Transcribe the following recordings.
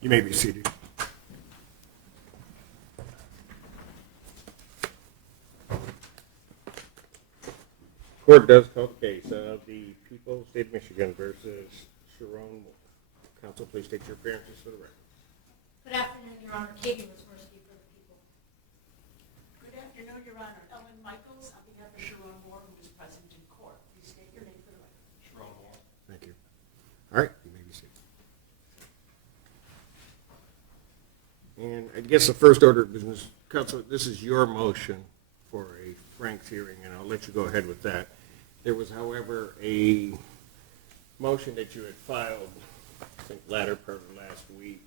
You may be seated. Court does call the case of the people, State of Michigan versus Sherrone Moore. Counsel, please state your appearances for the record. Good afternoon, Your Honor. Katie Wisworski for the people. Good afternoon, Your Honor. Ellen Michaels on behalf of Sherrone Moore, who is present in court. Please state your name for the record. Sherrone Moore. Thank you. All right, you may be seated. And I guess the first order of business, Counsel, this is your motion for a Frank's hearing, and I'll let you go ahead with that. There was, however, a motion that you had filed, I think, latter part of last week,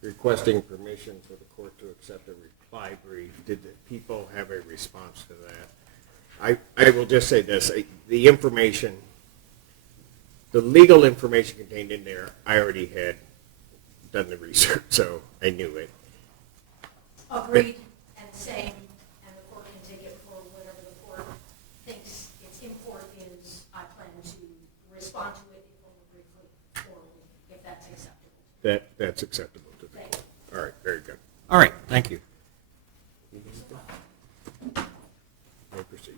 requesting permission for the court to accept a reply brief. Did the people have a response to that? I will just say this. The information, the legal information contained in there, I already had done the research, so I knew it. Agreed and same, and the court can take it for whatever the court thinks its import is. I plan to respond to it if only briefly, or if that's acceptable. That's acceptable to the Thank court. All right, very good. All right, thank you. You may proceed.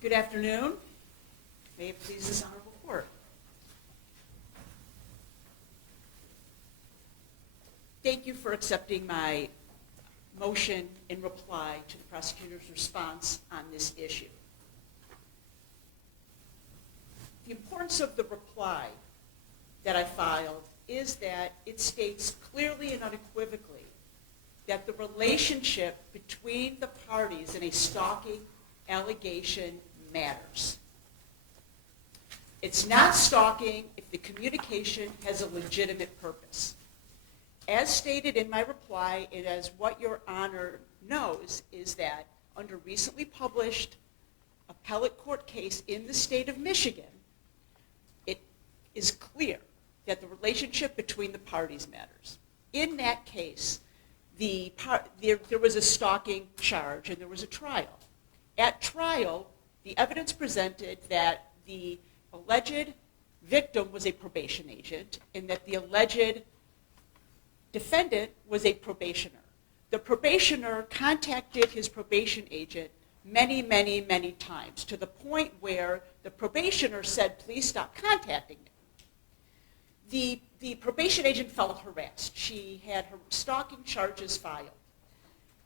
Good afternoon. May it please this honorable court. Thank you for accepting my motion in reply to the prosecutor's response on this issue. The importance of the reply that I filed is that it states clearly and unequivocally that the relationship between the parties in a stalking allegation matters. It's not stalking if the communication has a legitimate purpose. As stated in my reply, and as what Your Honor knows, is that under recently published appellate court case in the state of Michigan, it is clear that the relationship between the parties matters. In that case, there was a stalking charge and there was a trial. At trial, the evidence presented that the alleged victim was a probation agent and that the alleged defendant was a probationer. The probationer contacted his probation agent many, many, many times, to the point where the probationer said, "Please stop contacting me." The probation agent felt harassed. She had her stalking charges filed.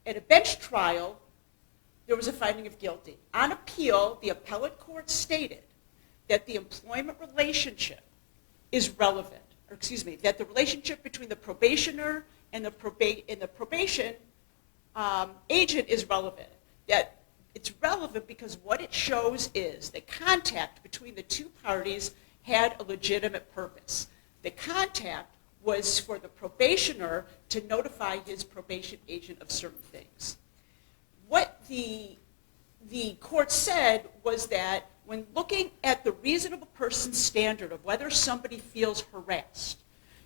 At a bench trial, there was a finding of guilty. On appeal, the appellate court stated that the employment relationship is relevant, that the relationship between the probationer and the probation agent is relevant. That it's relevant because what it shows is that contact between the two parties had a legitimate purpose. The contact was for the probationer to notify his probation agent of certain things. What the court said was that when looking at the reasonable person standard of whether somebody feels harassed,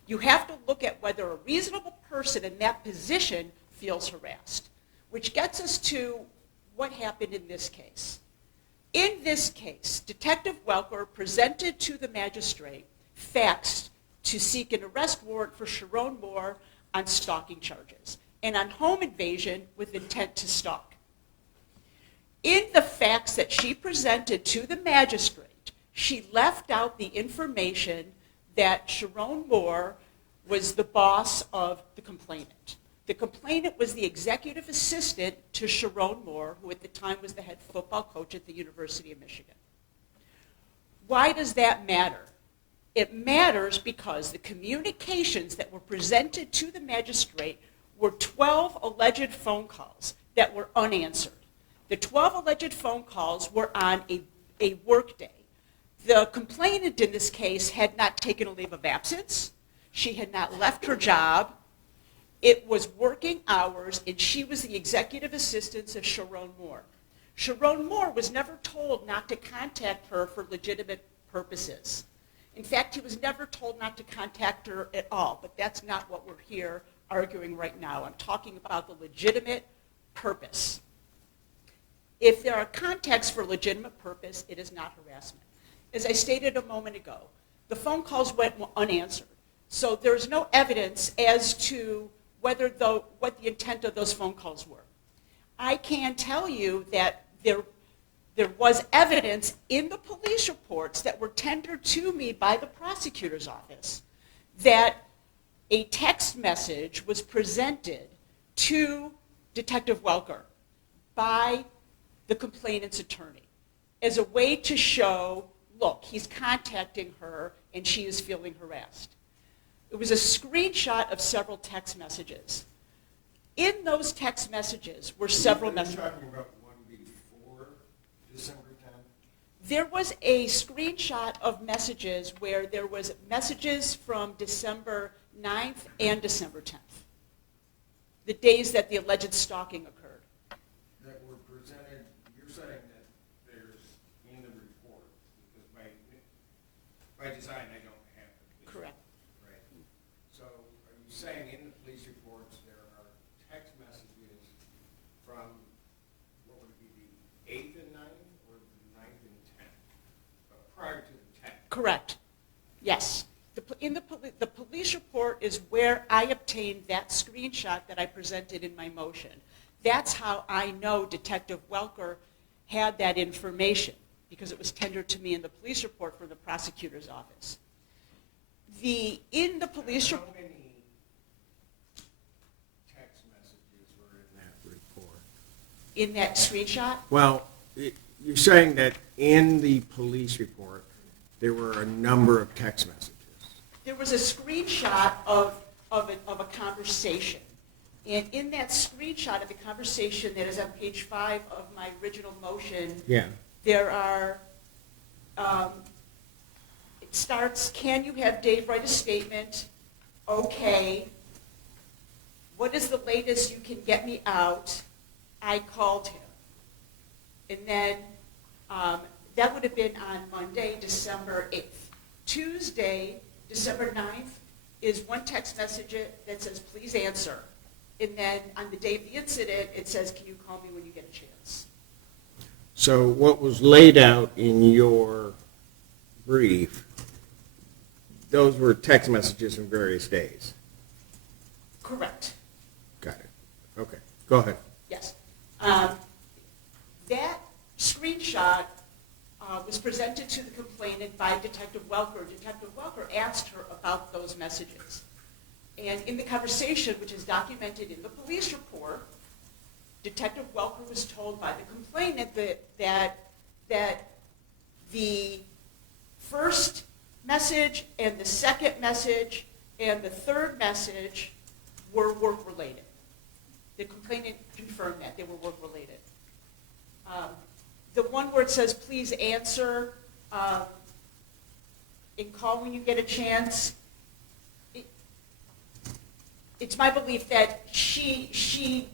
you have to look at whether a reasonable person in that position feels harassed, which gets us to what happened in this case. In this case, Detective Welker presented to the magistrate facts to seek an arrest warrant for Sherrone Moore on stalking charges and on home invasion with intent to stalk. In the facts that she presented to the magistrate, she left out the information that Sherrone Moore was the boss of the complainant. The complainant was the executive assistant to Sherrone Moore, who at the time was the head football coach at the University of Michigan. Why does that matter? It matters because the communications that were presented to the magistrate were 12 alleged phone calls that were unanswered. The 12 alleged phone calls were on a work day. The complainant in this case had not taken a leave of absence. She had not left her job. It was working hours, and she was the executive assistant of Sherrone Moore. Sherrone Moore was never told not to contact her for legitimate purposes. In fact, he was never told not to contact her at all, but that's not what we're here arguing right now. I'm talking about the legitimate purpose. If there are contexts for legitimate purpose, it is not harassment. As I stated a moment ago, the phone calls went unanswered. So there's no evidence as to what the intent of those phone calls were. I can tell you that there was evidence in the police reports that were tendered to me by the prosecutor's office that a text message was presented to Detective Welker by the complainant's attorney as a way to show, look, he's contacting her and she is feeling harassed. It was a screenshot of several text messages. In those text messages were several messages. Are you talking about one before December 10th? There was a screenshot of messages where there was messages from December 9th and December 10th, the days that the alleged stalking occurred. That were presented, you're saying that there's in the report, because by design I don't have it. Correct. Right. So are you saying in the police reports there are text messages from, what would it be, the 8th and 9th, or the 9th and 10th? Prior to the 10th? Correct. Yes. The police report is where I obtained that screenshot that I presented in my motion. That's how I know Detective Welker had that information, because it was tendered to me in the police report from the prosecutor's office. In the police How report, many text messages were in that report? in that screenshot, Well, you're saying that in the police report there were a number of text messages. there was a screenshot of a conversation. And in that screenshot of the conversation that is on page 5 of my original motion, Yeah. there are, it starts, can you have Dave write a statement? Okay. What is the latest you can get me out? I called him. And then that would have been on Monday, December 8th. Tuesday, December 9th, is one text message that says, please answer. And then on the day of the incident, it says, can you call me when you get a chance? So what was laid out in your brief, those were text messages from various days. Correct. Got it. Okay. Go ahead. Yes. That screenshot was presented to the complainant by Detective Welker. Detective Welker asked her about those messages. And in the conversation, which is documented in the police report, Detective Welker was told by the complainant that the first message and the second message and the third message were work-related. The complainant confirmed that they were work-related. The one where it says, please answer, and call when you get a chance, it's my belief that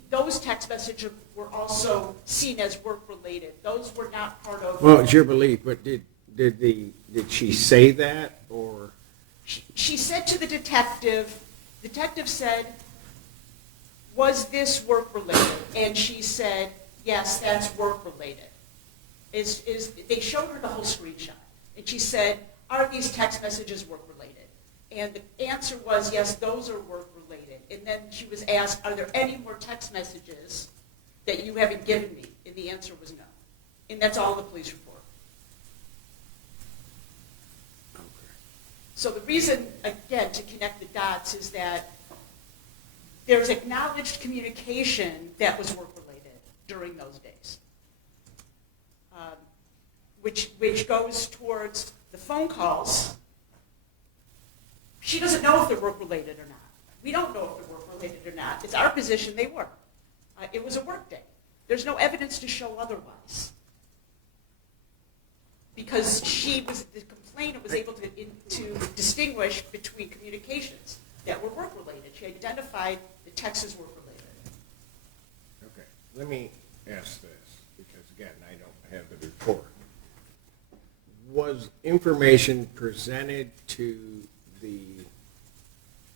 those text messages were also seen as work-related. Those were not part of... Well, it's your belief, but did she say that, or? She said to the detective said, was this work-related? And she said, yes, that's work-related. They showed her the whole screenshot. And she said, are these text messages work-related? And the answer was, yes, those are work-related. And then she was asked, are there any more text messages that you haven't given me? And the answer was no. And that's all in the police report. Okay. So the reason, again, to connect the dots is that there's acknowledged communication that was work-related during those days, which goes towards the phone calls. She doesn't know if they're work-related or not. We don't know if they're work-related or not. It's our position they were. It was a work day. There's no evidence to show otherwise. Because the complainant was able to distinguish between communications that were work-related. She identified the texts as work-related. Okay. Let me ask this, because again, I don't have the report. Was information presented to the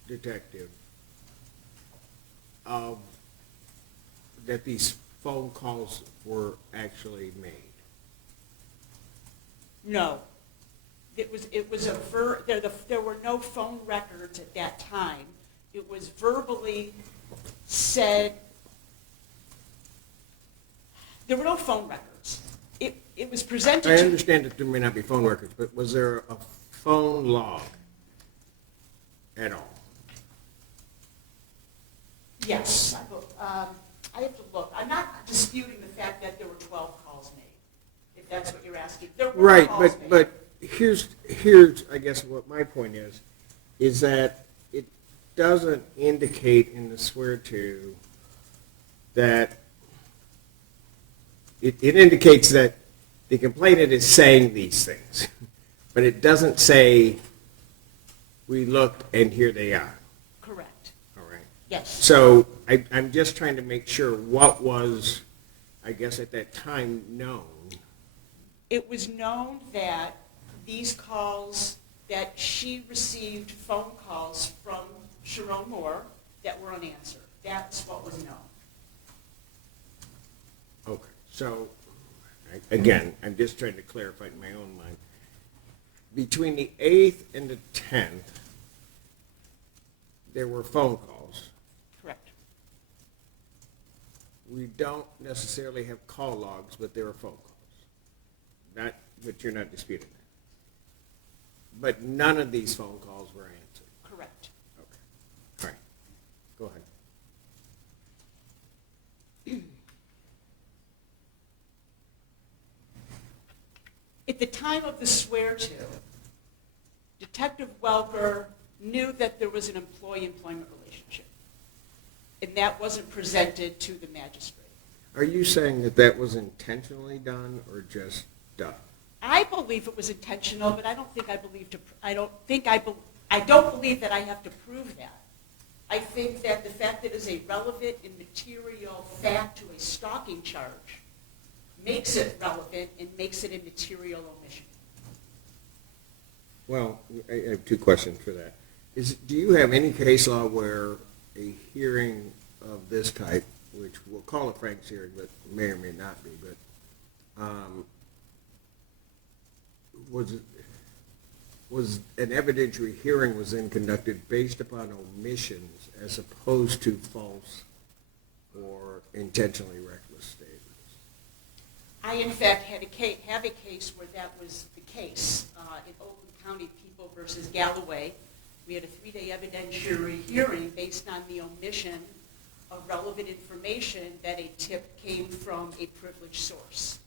detective of that these phone calls were actually made? No. There were no phone records at that time. It was verbally said, there were no phone records. It was presented I to... understand that there may not be phone records, but was there a phone log at all? Yes. I have to look. I'm not disputing the fact that there were 12 calls made, if that's what you're asking. There were Right, calls made. but here's I guess what my point is that it doesn't indicate in the swear to that it indicates that the complainant is saying these things, but it doesn't say we looked and here they are. Correct. All right. Yes. So I'm just trying to make sure what was, I guess at that time, known. It was known that these calls, that she received phone calls from Sherrone Moore that were unanswered. That's what was known. Okay. So, again, I'm just trying to clarify in my own mind. Between the 8th and the 10th, there were phone calls. Correct. We don't necessarily have call logs, but there were phone calls. But you're not disputing that. But none of these phone calls were answered. Correct. Okay. All right. Go ahead. At the time of the swear-to, Detective Welker knew that there was an employee-employment relationship, and that wasn't presented to the magistrate. Are you saying that that was intentionally done or just done? I believe it was intentional, but I don't believe that I have to prove that. I think that the fact that it is a relevant and material fact to a stalking charge makes it relevant and makes it a material omission. Well, I have two questions for that. Do you have any case law where a hearing of this type, which we'll call a Frank's hearing, but may or may not be, but was an evidentiary hearing was then conducted based upon omissions as opposed to false or intentionally reckless statements? I, in fact, have a case where that was the case. In Oakland County People versus Galloway, we had a 3-day evidentiary hearing based on the omission of relevant information that a tip came from a privileged source.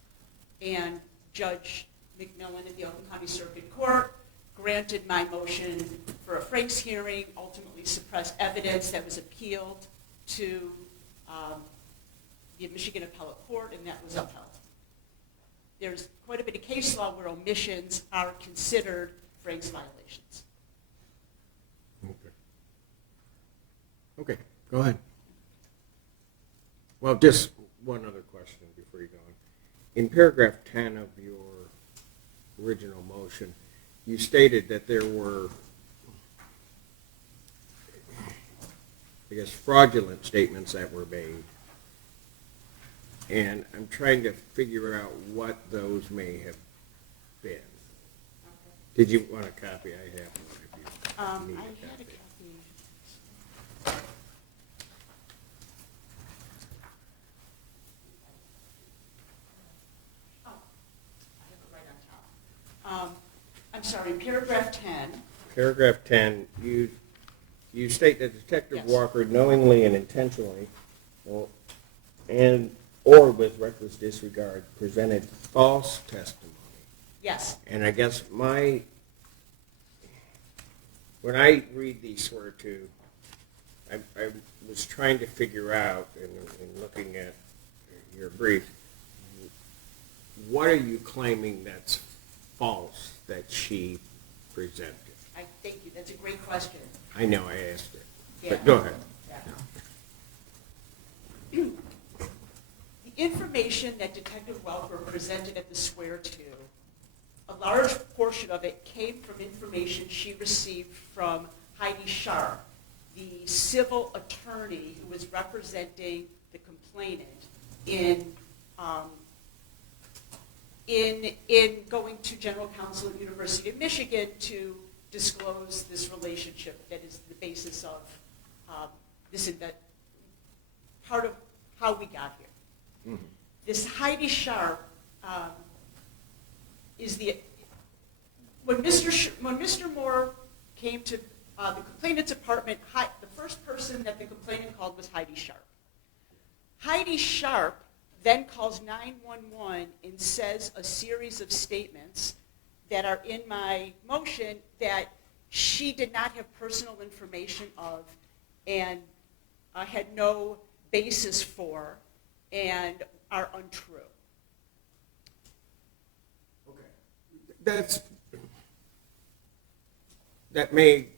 And Judge McMillan in the Oakland County Circuit Court granted my motion for a Frank's hearing, ultimately suppressed evidence that was appealed to the Michigan Appellate Court, and that was upheld. There's quite a bit of case law where omissions are considered Frank's violations. Okay, go ahead. Well, just one other question before you go on. In paragraph 10 of your original motion, you stated that there were, I guess, fraudulent statements that were made. And I'm trying to figure out what those may have been. Okay. Did you want a copy? I have one if you I need had a a copy. copy. Oh, I have it right on top. I'm sorry, paragraph 10. Paragraph 10, you state that Detective Yes. Walker knowingly and intentionally or with reckless disregard presented false testimony. Yes. And I guess when I read these swear to, I was trying to figure out, in looking at your brief, what are you claiming that's false that she presented? I thank you. That's a great question. I know I asked it, Yeah. but go ahead. Yeah. The information that Detective Welker presented at the swear-to, a large portion of it came from information she received from Heidi Sharp, the civil attorney who was representing the complainant in going to General Counsel at the University of Michigan to disclose this relationship that is the basis of part of how we got here. Mm-hmm. This Heidi Sharp is when Mr. Moore came to the complainant's apartment, the first person that the complainant called was Heidi Sharp. Heidi Sharp then calls 911 and says a series of statements that are in my motion that she did not have personal information of and had no basis for and are untrue. Okay. That may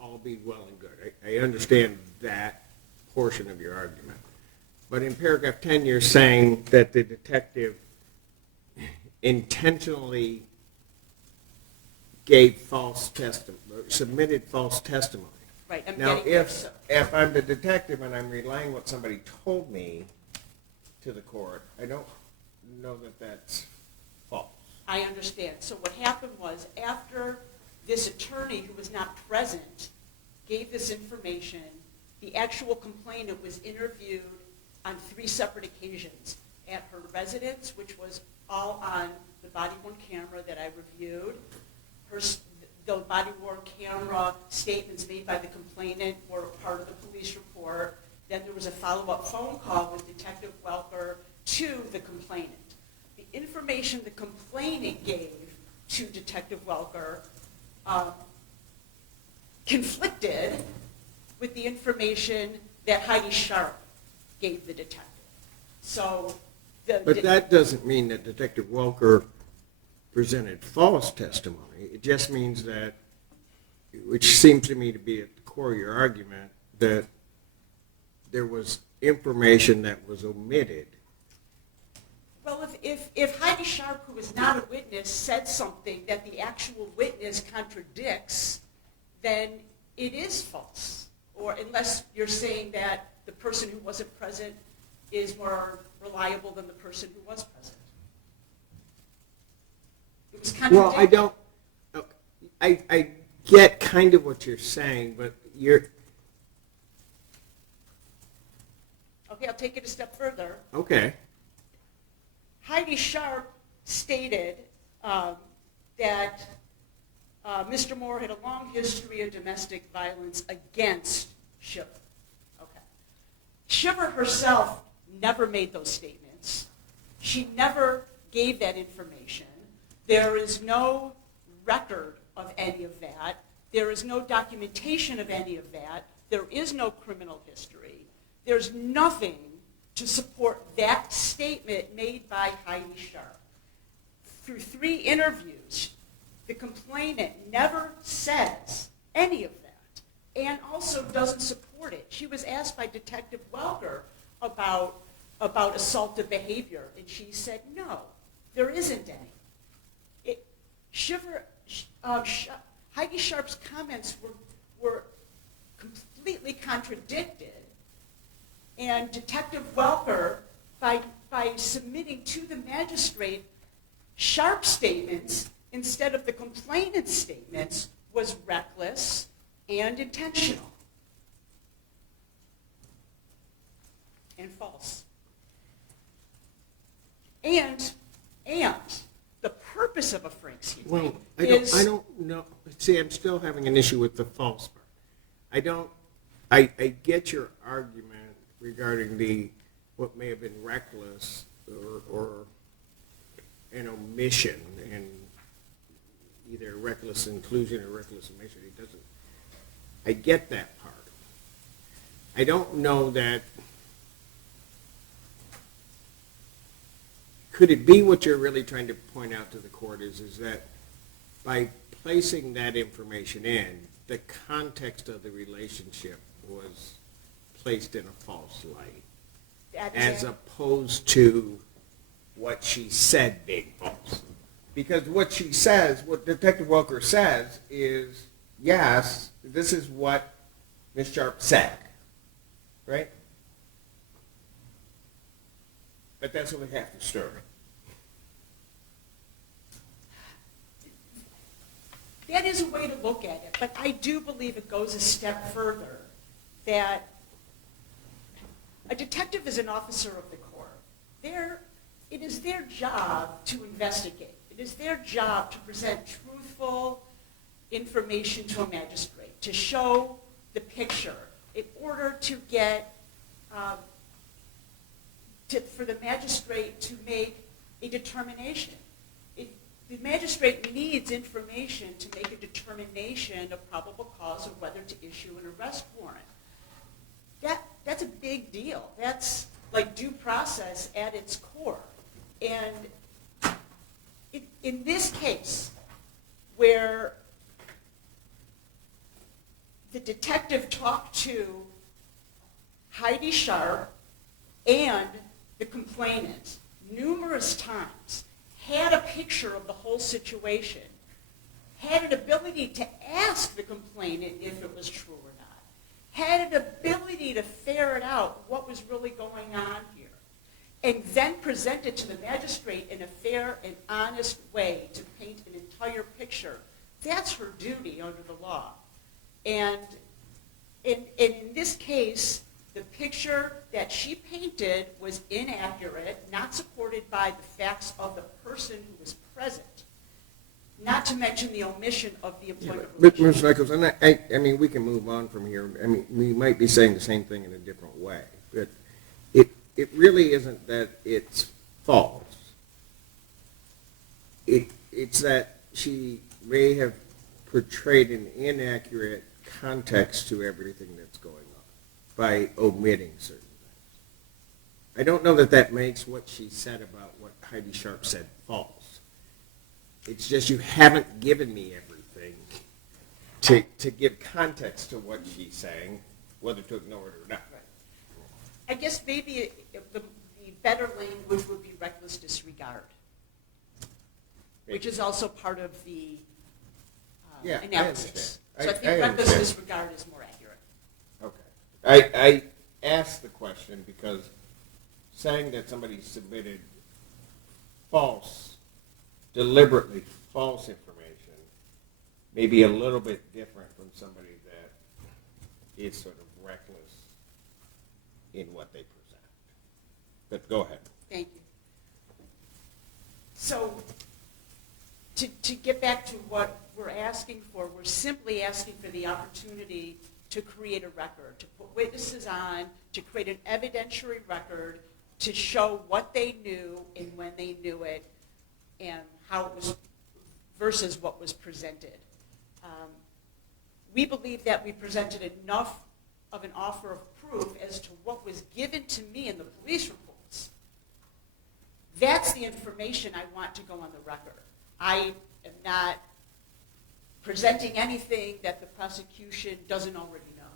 all be well and good. I understand that portion of your argument. But in paragraph 10, you're saying that the detective intentionally gave false testimony, submitted false testimony. Right. Now, if I'm the detective and I'm relaying what somebody told me to the court, I don't know that that's false. I understand. So what happened was after this attorney who was not present gave this information, the actual complainant was interviewed on 3 separate occasions at her residence, which was all on the body-worn camera that I reviewed. The body-worn camera statements made by the complainant were part of the police report. Then there was a follow-up phone call with Detective Welker to the complainant. The information the complainant gave to Detective Welker conflicted with the information that Heidi Sharp gave the detective. But that doesn't mean that Detective Welker presented false testimony. It just means that, which seems to me to be at the core of your argument, that there was information that was omitted. Well, if Heidi Sharp, who was not a witness, said something that the actual witness contradicts, then it is false. Or unless you're saying that the person who wasn't present is more reliable than the person who was present. It was contradictory. Well, I get kind of what you're saying, but you're... Okay, I'll take it a step further. Okay. Heidi Sharp stated that Mr. Moore had a long history of domestic violence against Shiver. Okay. Shiver herself never made those statements. She never gave that information. There is no record of any of that. There is no documentation of any of that. There is no criminal history. There's nothing to support that statement made by Heidi Sharp. Through 3 interviews, the complainant never says any of that and also doesn't support it. She was asked by Detective Welker about assaultive behavior, and she said, no, there isn't any. Heidi Sharp's comments were completely contradicted, and Detective Welker, by submitting to the magistrate Sharp's statements instead of the complainant's statements, was reckless and intentional and false. And the purpose of a Frank's hearing is... I don't know. See, I'm still having an issue with the false part. I get your argument regarding what may have been reckless or an omission, and either reckless inclusion or reckless omission. I get that part. I don't know that. Could it be what you're really trying to point out to the court is that by placing that information in, the context of the relationship was placed in a false light, as opposed to what she said being false? Because what she says, what Detective Welker says is, yes, this is what Ms. Sharp said, right? But that's what we have to stir. That is a way to look at it, but I do believe it goes a step further, that a detective is an officer of the court. It is their job to investigate. It is their job to present truthful information to a magistrate, to show the picture in order to get, for the magistrate to make a determination. The magistrate needs information to make a determination of probable cause of whether to issue an arrest warrant. That's a big deal. That's like due process at its core. And in this case, where the detective talked to Heidi Sharp and the complainant numerous times, had a picture of the whole situation, had an ability to ask the complainant if it was true or not, had an ability to ferret out what was really going on here, and then present it to the magistrate in a fair and honest way to paint an entire picture. That's her duty under the law. And in this case, the picture that she painted was inaccurate, not supported by the facts of the person who was present, not to mention the omission of the employment But, relationship. Ms. Nichols, and I mean, we can move on from here. I mean, we might be saying the same thing in a different way, but it really isn't that it's false. It's that she may have portrayed an inaccurate context to everything that's going on by omitting certain things. I don't know that that makes what she said about what Heidi Sharp said false. It's just you haven't given me everything to give context to what she's saying, whether to ignore it or not. I guess maybe the better language would be reckless disregard, which is also part of the analysis. I So I think understand. reckless disregard is more accurate. Okay. I asked the question because saying that somebody submitted deliberately false information may be a little bit different from somebody that is sort of reckless in what they present. But go ahead. Thank you. So to get back to what we're asking for, we're simply asking for the opportunity to create a record, to put witnesses on, to create an evidentiary record, to show what they knew and when they knew it, and how it was versus what was presented. We believe that we presented enough of an offer of proof as to what was given to me in the police reports. That's the information I want to go on the record. I am not presenting anything that the prosecution doesn't already know.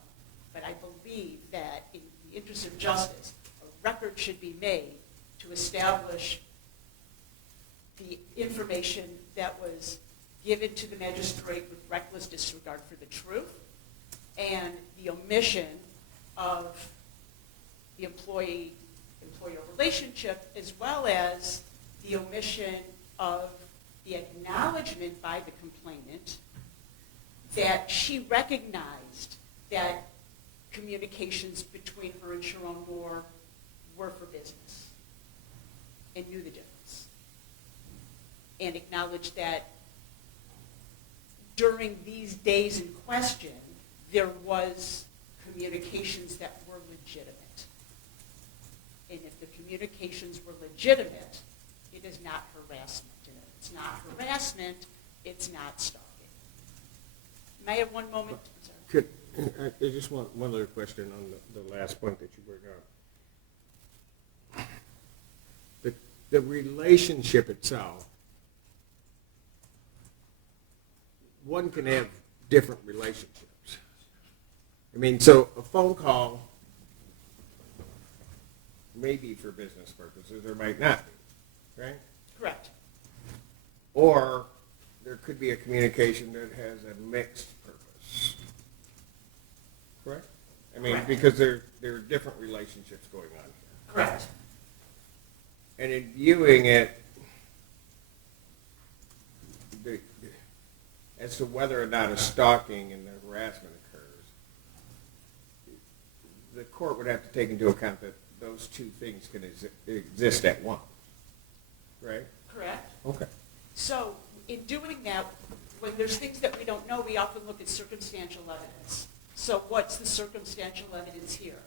But I believe that in the interest of justice, a record should be made to establish the information that was given to the magistrate with reckless disregard for the truth and the omission of the employee-employer relationship, as well as the omission of the acknowledgement by the complainant that she recognized that communications between her and Sherrone Moore were for business and knew the difference, and acknowledged that during these days in question, there was communications that were legitimate. And if the communications were legitimate, it is not harassment. And if it's not harassment, it's not stalking. May I have one moment? I'm sorry. I just want one other question on the last point that you brought up. The relationship itself, one can have different relationships. I mean, so a phone call may be for business purposes or might not be, right? Correct. Or there could be a communication that has a mixed purpose. Correct? I mean, Correct. because there are different relationships going on here. Correct. And in viewing it, as to whether or not a stalking and a harassment occurs, the court would have to take into account that those two things can exist at once, right? Correct. Okay. So in doing that, when there's things that we don't know, we often look at circumstantial evidence. So what's the circumstantial evidence here?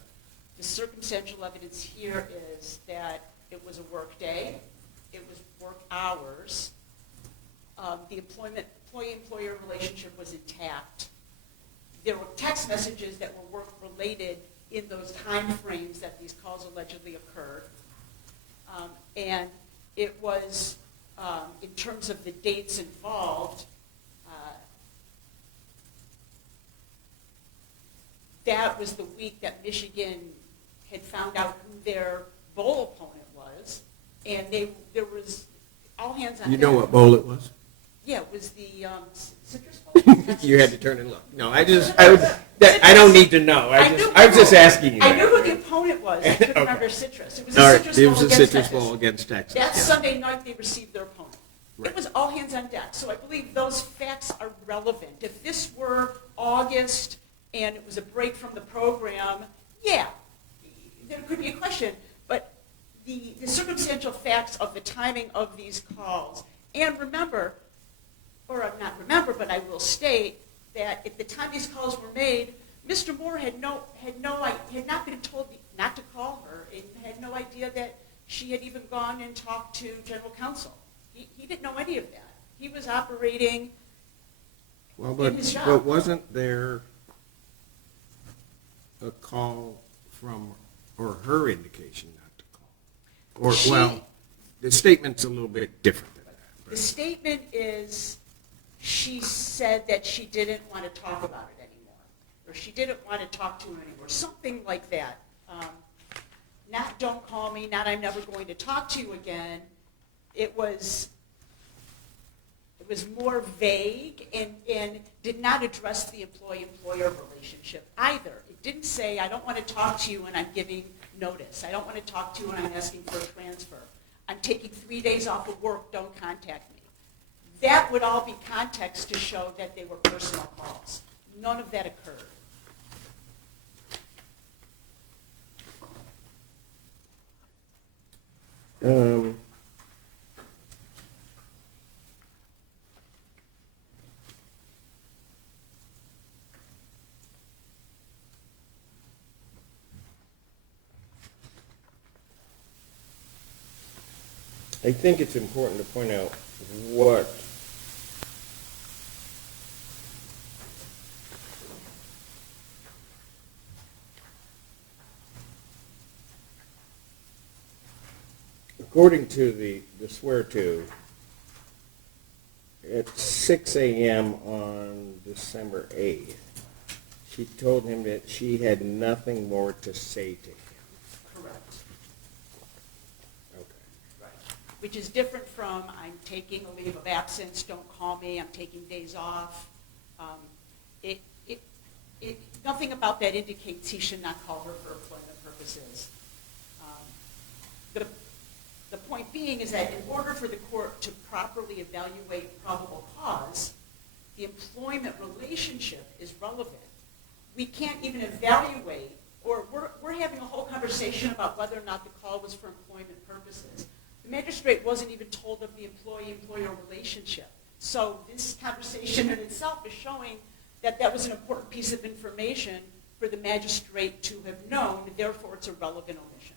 The circumstantial evidence here is that it was a work day, it was work hours, the employee-employer relationship was intact. There were text messages that were work-related in those time frames that these calls allegedly occurred. And it was, in terms of the dates involved, that was the week that Michigan had found out who their bowl opponent was, and there was all hands on deck. You know what bowl it was? Yeah, it was the citrus bowl. You had to turn and look. No, I don't need to know. I was just asking you. I knew who that. the opponent was. I couldn't remember citrus. It was All a right, citrus it bowl was a against citrus Texas. bowl against Texas. That yeah. Sunday night they received their opponent. Right. It was all hands on deck. So I believe those facts are relevant. If this were August and it was a break from the program, yeah, there could be a question. But the circumstantial facts of the timing of these calls, and remember, or not remember, but I will state that at the time these calls were made, Mr. Moore had not been told not to call her, and had no idea that she had even gone and talked to general counsel. He didn't know any of that. He was operating in his job. But wasn't there a call from, or her indication not to call? Or, the statement's a little bit different than that. The statement is she said that she didn't want to talk about it anymore, or she didn't want to talk to him anymore, something like that. Not don't call me, not I'm never going to talk to you again. It was more vague and did not address the employee-employer relationship either. It didn't say, I don't want to talk to you and I'm giving notice. I don't want to talk to you and I'm asking for a transfer. I'm taking 3 days off of work, don't contact me. That would all be context to show that they were personal calls. None of that occurred. I think it's important to point out what according to the swear-to, at 6 a.m. on December 8th, she told him that she had nothing more to say to him. Correct. Okay. Right. Which is different from I'm taking a leave of absence, don't call me, I'm taking days off. Nothing about that indicates he should not call her for employment purposes. The point being is that in order for the court to properly evaluate probable cause, the employment relationship is relevant. We can't even evaluate, or we're having a whole conversation about whether or not the call was for employment purposes. The magistrate wasn't even told of the employee-employer relationship. So this conversation in itself is showing that that was an important piece of information for the magistrate to have known, therefore it's a relevant omission.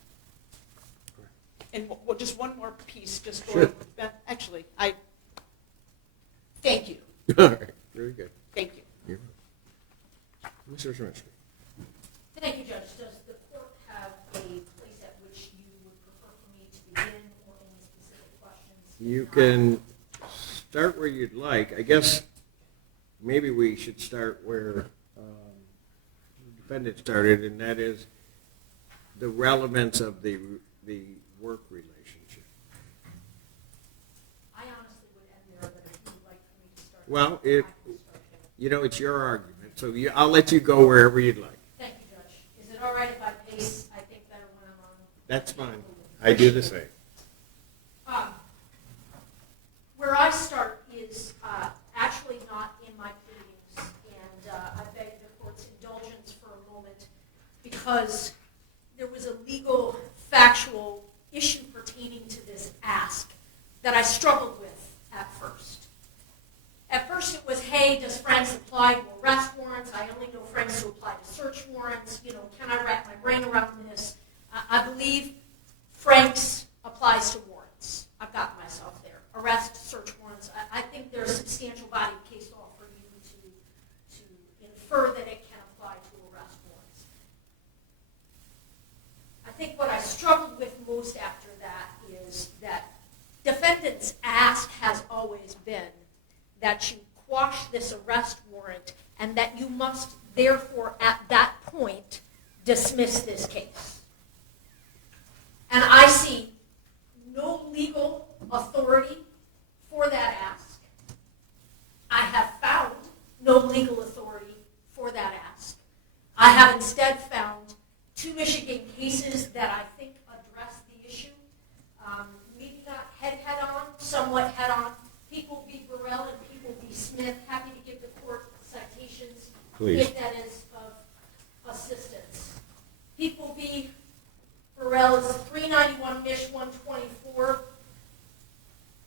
And just one more piece, just going, Sure. Actually, thank you. All right, very good. Thank you. You're welcome. Mr. Sheminsky. Thank you, Judge. Does the court have a place at which you would prefer for me to begin or any specific questions? You can start where you'd like. I guess maybe we should start where the defendant started, and that is the relevance of the work relationship. I honestly would end there, but if you would like for me to start. Well, I can start there. it's your argument, so I'll let you go wherever you'd like. Thank you, Judge. it all right if I pace? I think better when I'm on. That's fine. I do the same. Where I start is actually not in my pleadings, and I beg the court's indulgence for a moment because there was a legal, factual issue pertaining to this ask that I struggled with at first. At first it was, hey, does Franks apply to arrest warrants? I only know Franks to apply to search warrants. You know, can I wrap my brain around this? I believe Franks applies to warrants. I've got myself there. Arrest, search warrants. I think there's a substantial body of case law for you to infer that it can apply to arrest warrants. I think what I struggled with most after that is that defendant's ask has always been that you quash this arrest warrant and that you must therefore at that point dismiss this case. And I see no legal authority for that ask. I have found no legal authority for that ask. I have instead found two Michigan cases that I think address the issue. Maybe not head-on, somewhat head-on. People v. Burrell and People v. Smith. Happy to give the court citations Please. if that is of assistance. People v. Burrell is 391 Mich 124.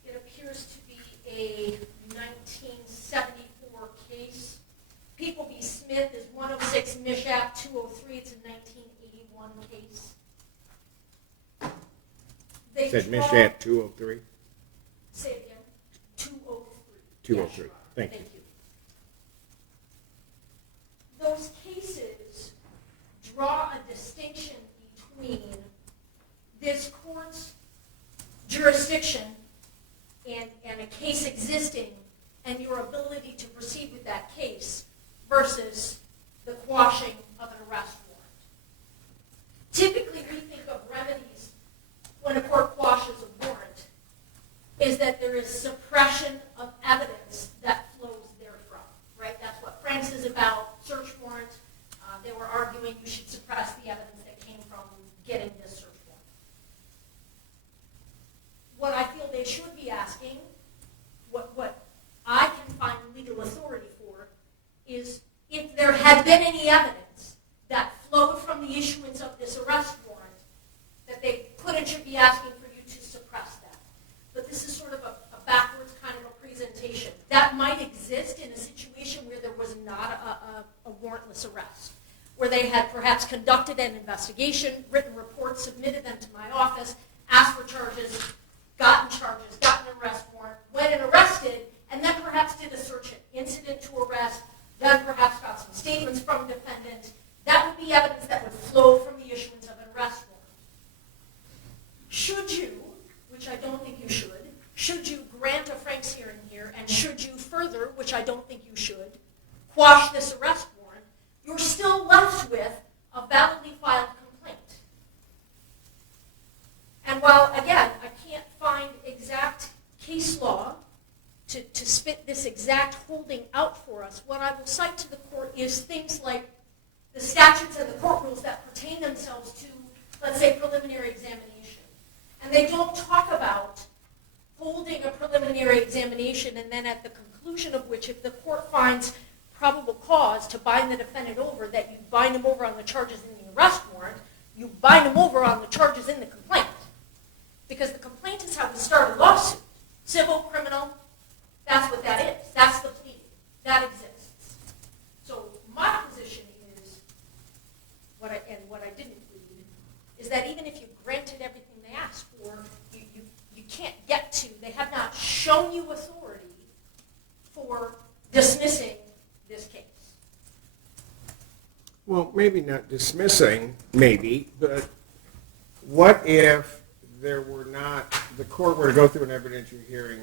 It appears to be a 1974 case. People v. Smith is 106 Mich Ap 203. It's a 1981 case. They Said draw- Mich Ap 203? Say it again. 203. 203. Yes, Thank you. Those cases draw a distinction between this court's jurisdiction and a case existing and your ability to proceed with that case versus the quashing of an arrest warrant. Typically, we think of remedies when a court quashes a warrant is that there is suppression of evidence that flows therefrom, right? That's what Franks is about, search warrant. They were arguing you should suppress the evidence that came from getting this search warrant. What I feel they should be asking, what I can find legal authority for, is if there had been any evidence that flowed from the issuance of this arrest warrant, that they could and should be asking for you to suppress that. But this is sort of a backwards kind of a presentation. That might exist in a situation where there was not a warrantless arrest, where they had perhaps conducted an investigation, written reports, submitted them to my office, asked for charges, gotten an arrest warrant, went and arrested, and then perhaps did a search incident to arrest, then perhaps got some statements from defendant. That would be evidence that would flow from the issuance of an arrest warrant. Should you, which I don't think you should you grant a Franks hearing here, and should you further, which I don't think you should, quash this arrest warrant, you're still left with a validly filed complaint. And while, again, I can't find exact case law to spit this exact holding out for us, what I will cite to the court is things like the statutes and the court rules that pertain themselves to, let's say, preliminary examination. And they don't talk about holding a preliminary examination and then at the conclusion of which, if the court finds probable cause to bind the defendant over, that you bind him over on the charges in the arrest warrant, you bind him over on the charges in the complaint. Because the complaint is how we start a lawsuit. Civil, criminal, that's what that is. That's the pleading. That exists. So my position is, what I didn't plead, is that even if you granted everything they asked for, you can't get to, they have not shown you authority for dismissing this case. Well, maybe not dismissing, maybe, but what if there were not, the court were to go through an evidentiary hearing,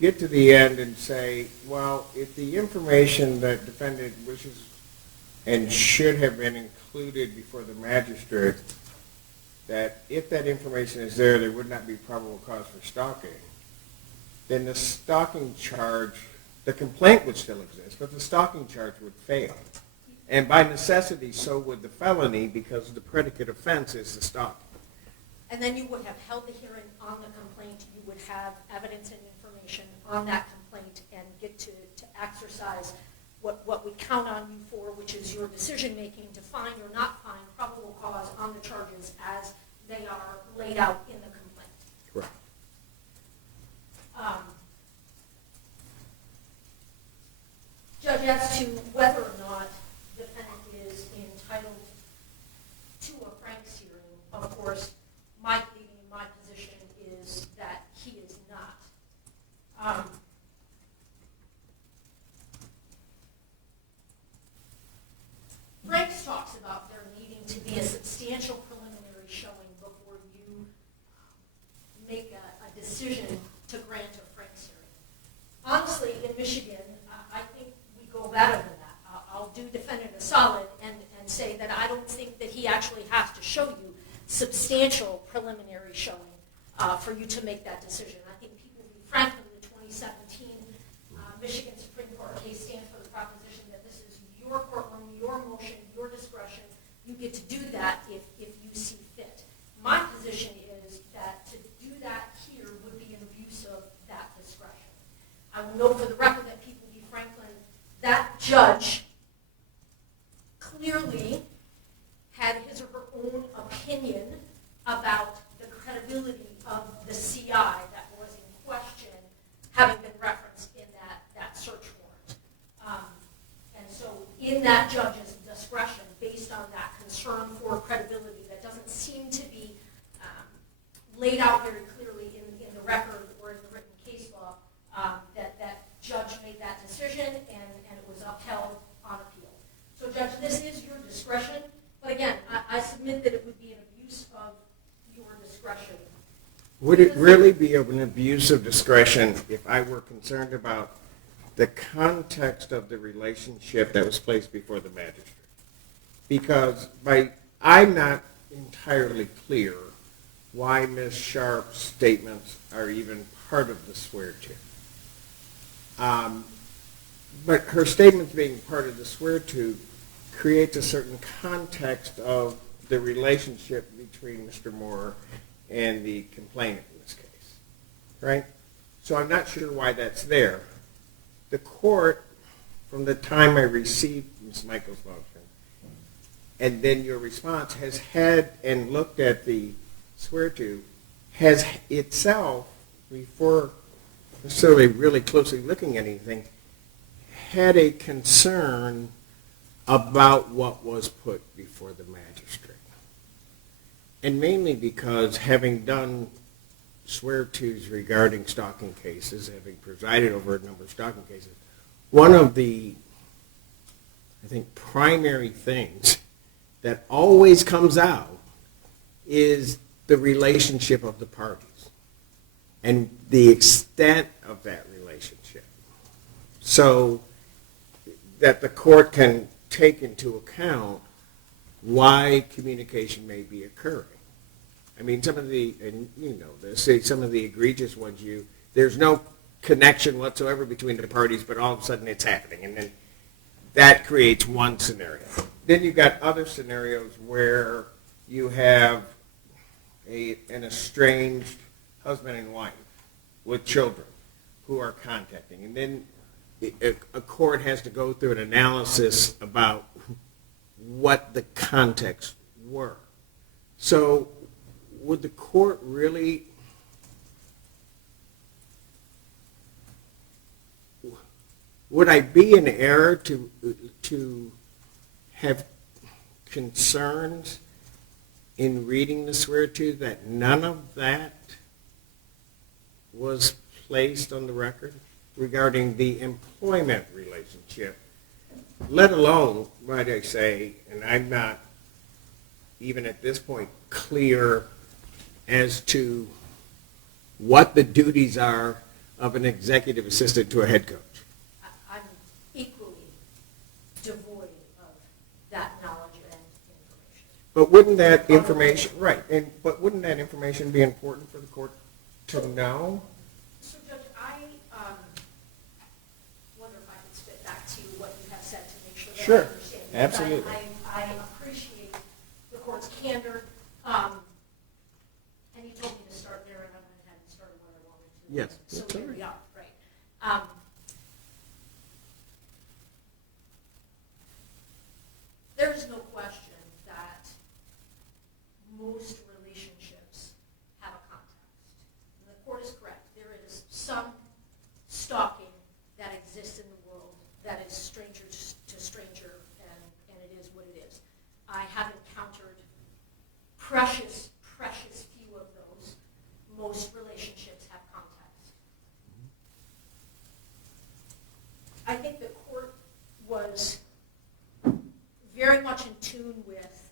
get to the end and say, well, if the information that defendant wishes and should have been included before the magistrate, that if that information is there, there would not be probable cause for stalking, then the stalking charge, the complaint would still exist, but the stalking charge would fail. And by necessity, so would the felony, because the predicate offense is the stalking. And then you would have held the hearing on the complaint, you would have evidence and information on that complaint, and get to exercise what we count on you for, which is your decision-making to find or not find probable cause on the charges as they are laid out in the complaint. Correct. Judge, as to whether or not the defendant is entitled to a Franks hearing, of course, my position is that he is not. Franks talks about there needing to be a substantial preliminary showing before you make a decision to grant a Franks hearing. Honestly, in Michigan, I think we go better than that. I'll do defendant a solid and say that I don't think that he actually has to show you substantial preliminary showing for you to make that decision. I think People v. Franklin, the 2017 Michigan Supreme Court case, stands for the proposition that this is your courtroom, your motion, your discretion. You get to do that if you see fit. My position is that to do that here would be an abuse of that discretion. I will note for the record that People v. Franklin, that judge clearly had his or her own opinion about the credibility of the CI that was in question, having been referenced in that search warrant. And so in that judge's discretion, based on that concern for credibility that doesn't seem to be laid out very clearly in the record or in the written case law, that judge made that decision and it was upheld on appeal. So Judge, this is your discretion, but again, I submit that it would be an abuse of your discretion. Would it really be of an abuse of discretion if I were concerned about the context of the relationship that was placed before the magistrate? Because I'm not entirely clear why Ms. Sharp's statements are even part of the swear-to. But her statements being part of the swear-to creates a certain context of the relationship between Mr. Moore and the complainant in this case, right? So I'm not sure why that's there. The court, from the time I received Ms. Michael's motion, and then your response, has had and looked at the swear-to, has itself, before necessarily really closely looking at anything, had a concern about what was put before the magistrate. And mainly because, having done swear-tos regarding stalking cases, having presided over a number of stalking cases, one of the, I think, primary things that always comes out is the relationship of the parties and the extent of that relationship, so that the court can take into account why communication may be occurring. I mean, some of the, and you know this, say some of the egregious ones, there's no connection whatsoever between the parties, but all of a sudden it's happening, and then that creates one scenario. Then you've got other scenarios where you have an estranged husband and wife with children who are contacting, and then a court has to go through an analysis about what the context were. So would the court really, would I be in error to have concerns in reading the swear-to that none of that was placed on the record regarding the employment relationship, let alone, might I say, and I'm not even at this point clear as to what the duties are of an executive assistant to a head coach? I'm equally devoid of that knowledge and information. But wouldn't that information, right, but wouldn't that information be important for the court to know? So, Judge, I wonder if I could spit back to you what you have said to make sure that I Sure. understand. Absolutely. I appreciate the court's candor, and you told me to start there, and I went ahead and started where I wanted to. Yes, So that's here all right. we are, right. There is no question that most relationships have a context. And the court is correct. There is some stalking that exists in the world that is stranger to stranger, and it is what it is. I have encountered precious few of those. Most relationships have context. I think the court was very much in tune with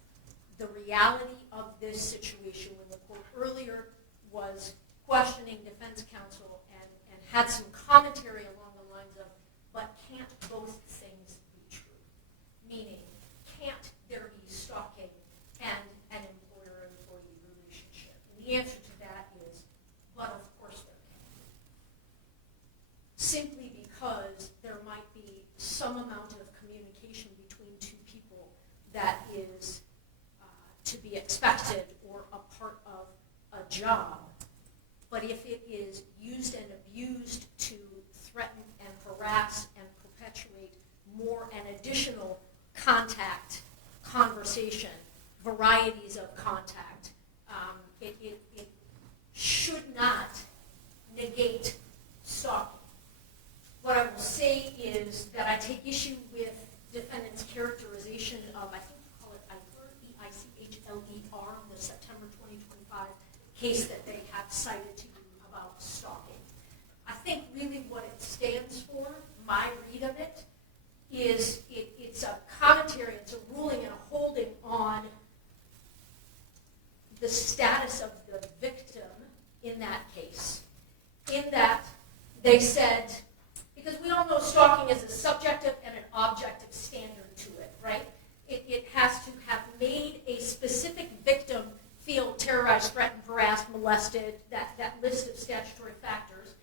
the reality of this situation when the court earlier was questioning defense counsel and had some commentary along the lines of, but can't both things be true? Meaning, can't there be stalking and an employer-employee relationship? And the answer to that is, but of course there can. Simply because there might be some amount of communication between two people that is to be expected or a part of a job. But if it is used and abused to threaten and harass and perpetuate more and additional contact, conversation, varieties of contact, it should not negate stalking. What I will say is that I take issue with defendant's characterization of, I think you call it EICHLER, the September 2025 case that they have cited to you about stalking. I think really what it stands for, my read of it, is it's a commentary, it's a ruling and a holding on the status of the victim in that case. In that they said, because we all know stalking is a subjective and an objective standard to it, right? It has to have made a specific victim feel terrorized, threatened, harassed, molested, that list of statutory factors.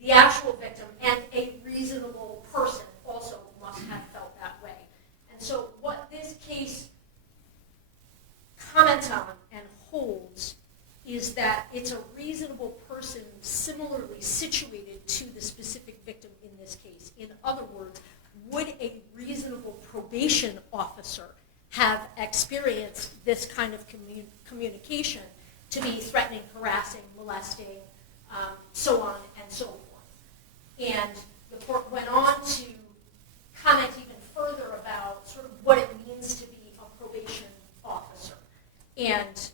The actual victim and a reasonable person also must have felt that way. And so what this case comments on and holds is that it's a reasonable person similarly situated to the specific victim in this case. In other words, would a reasonable probation officer have experienced this kind of communication to be threatening, harassing, molesting, so on and so forth? And the court went on to comment even further about sort of what it means to be a probation officer, and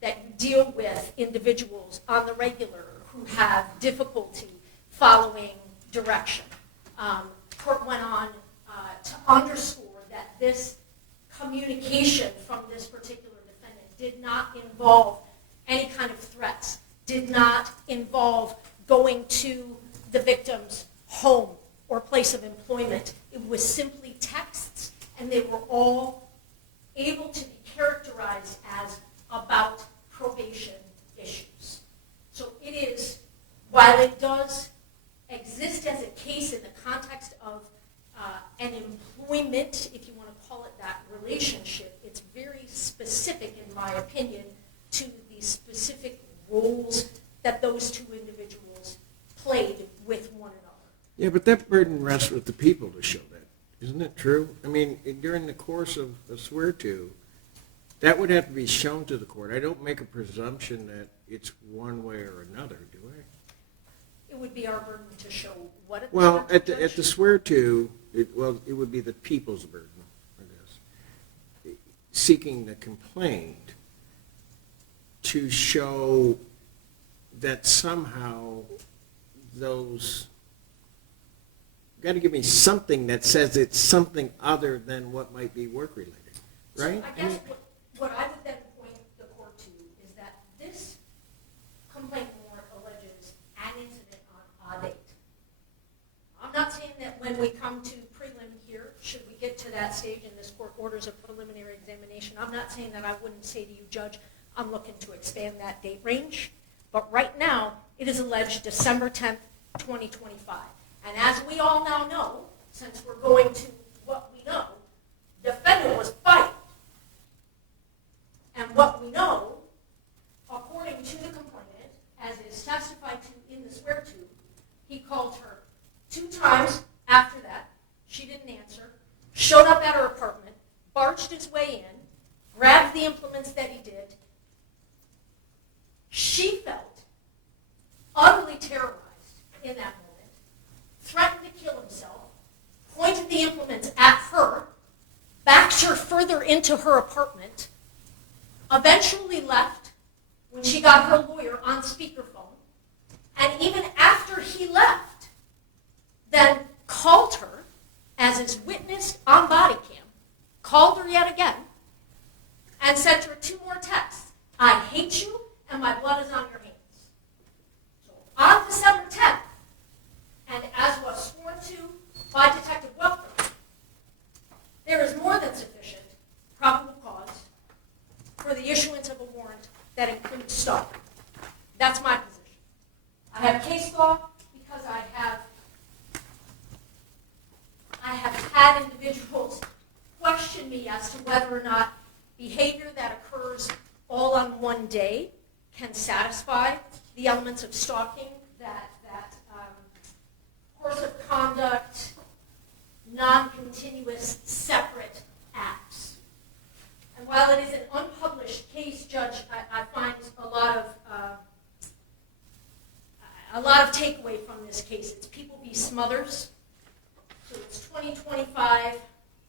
that you deal with individuals on the regular who have difficulty following direction. The court went on to underscore that this communication from this particular defendant did not involve any kind of threats, did not involve going to the victim's home or place of employment. It was simply texts, and they were all able to be characterized as about probation issues. So it is, while it does exist as a case in the context of an employment, if you want to call it that, relationship, it's very specific, in my opinion, to the specific roles that those two individuals played with one another. Yeah, but that burden rests with the people to show that. Isn't it true? I mean, during the course of a swear to, that would have to be shown to the court. I don't make a presumption that it's one way or another, do I? It would be our burden to show what it Well, at the swear to, it would be the people's burden, I guess, seeking the complaint to show that somehow those, got to give me something that says it's something other than what might be work-related, right? So I guess what I would then point the court to is that this complaint warrant alleges an incident on a date. I'm not saying that when we come to prelim here, should we get to that stage and this court orders a preliminary examination, I'm not saying that I wouldn't say to you, Judge, I'm looking to expand that date range. But right now, it is alleged December 10th, 2025. And as we all now know, since we're going to what we know, the defendant was fighting. And what we know, according to the complainant, as is testified to in the swear to, he called her 2 times after that. She didn't answer. Showed up at her apartment, barged his way in, grabbed the implements that he did. She felt utterly terrorized in that moment, threatened to kill himself, pointed the implements at her, backed her further into her apartment, eventually left when she got her lawyer on speakerphone, and even after he left, then called her, as is witnessed on body cam, called her yet again, and sent her 2 more texts. I hate you, and my blood is on your hands. So on December 10th, and as was sworn to by Detective Welker, there is more than sufficient probable cause for the issuance of a warrant that includes stalking. That's my position. I have case law because I have had individuals question me as to whether or not behavior that occurs all on one day can satisfy the elements of stalking, that course of conduct, non-continuous, separate acts. And while it is an unpublished case, Judge, I find a lot of takeaway from this case. It's People v. Smothers. So it's 2025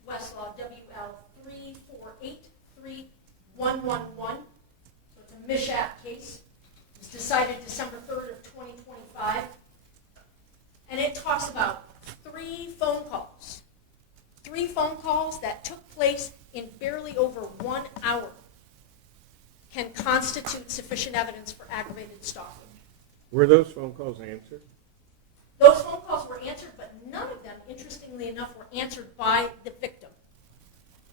Westlaw WL 3483111. So it's a Mishap case. It was decided December 3rd of 2025. And it talks about 3 phone calls. 3 phone calls that took place in barely over 1 hour can constitute sufficient evidence for aggravated stalking. Were those phone calls answered? Those phone calls were answered, but none of them, interestingly enough, were answered by the victim.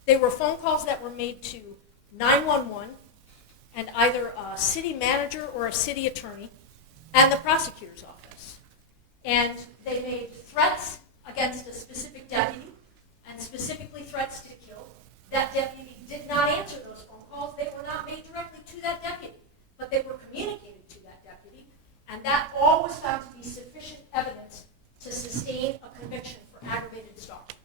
They were phone calls that were made to 911 and either a city manager or a city attorney and the prosecutor's office. And they made threats against a specific deputy and specifically threats to kill. That deputy did not answer those phone calls. They were not made directly to that deputy, but they were communicated to that deputy. And that all was found to be sufficient evidence to sustain a conviction for aggravated stalking.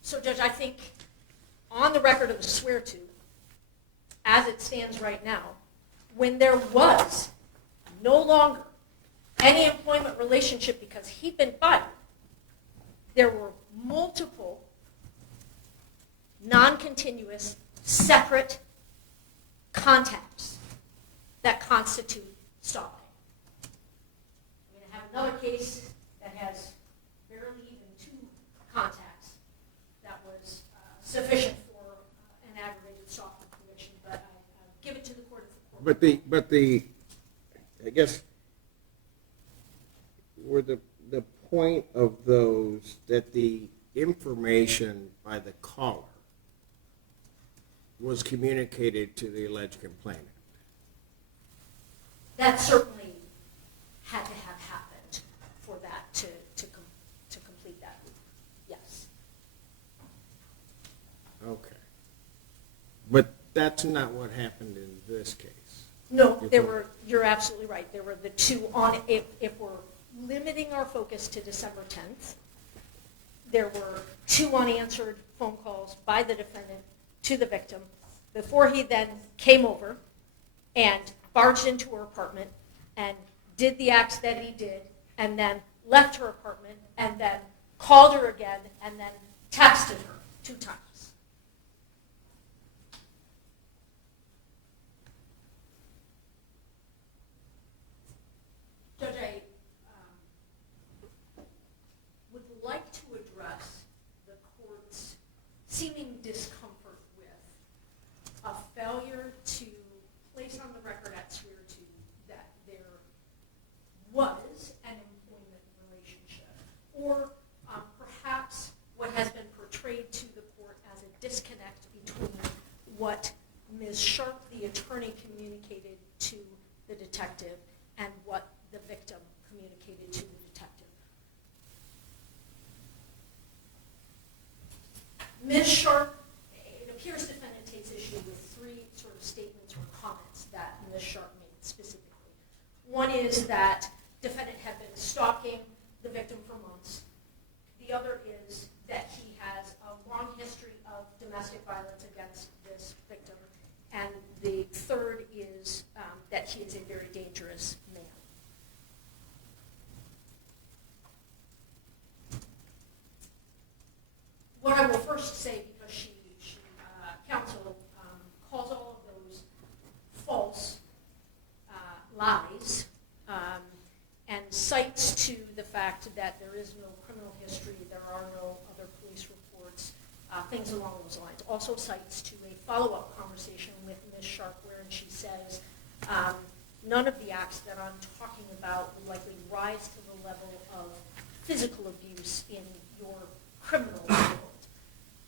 So, Judge, I think on the record of the swear to, as it stands right now, when there was no longer any employment relationship because he'd been fired, there were multiple non-continuous, separate contacts that constitute stalking. I'm going to have another case that has barely even 2 contacts that was sufficient for an aggravated stalking conviction, but I give it to the court. But the I guess were the point of those that the information by the caller was communicated to the alleged complainant? That certainly had to have happened for that to complete that loop. Yes. Okay. But that's not what happened in this case. No, you're absolutely right. There were the 2 on, if we're limiting our focus to December 10th, there were 2 unanswered phone calls by the defendant to the victim before he then came over and barged into her apartment and did the acts that he did and then left her apartment and then called her again and then texted her 2 times. Judge, I would like to address the court's seeming discomfort with a failure to place on the record at swear to that there was an employment relationship, or perhaps what has been portrayed to the court as a disconnect between what Ms. Sharp, the attorney, communicated to the detective and what the victim communicated to the detective. Ms. Sharp, it appears defendant takes issue with three sort of statements or comments that Ms. Sharp made specifically. One is that defendant had been stalking the victim for months. The other is that he has a long history of domestic violence against this victim. And the third is that he is a very dangerous man. What I will first say, because counsel calls all of those false lies, and cites to the fact that there is no criminal history, there are no other police reports, things along those lines. Also cites to a follow-up conversation with Ms. Sharp wherein she says, none of the acts that I'm talking about would likely rise to the level of physical abuse in your criminal world.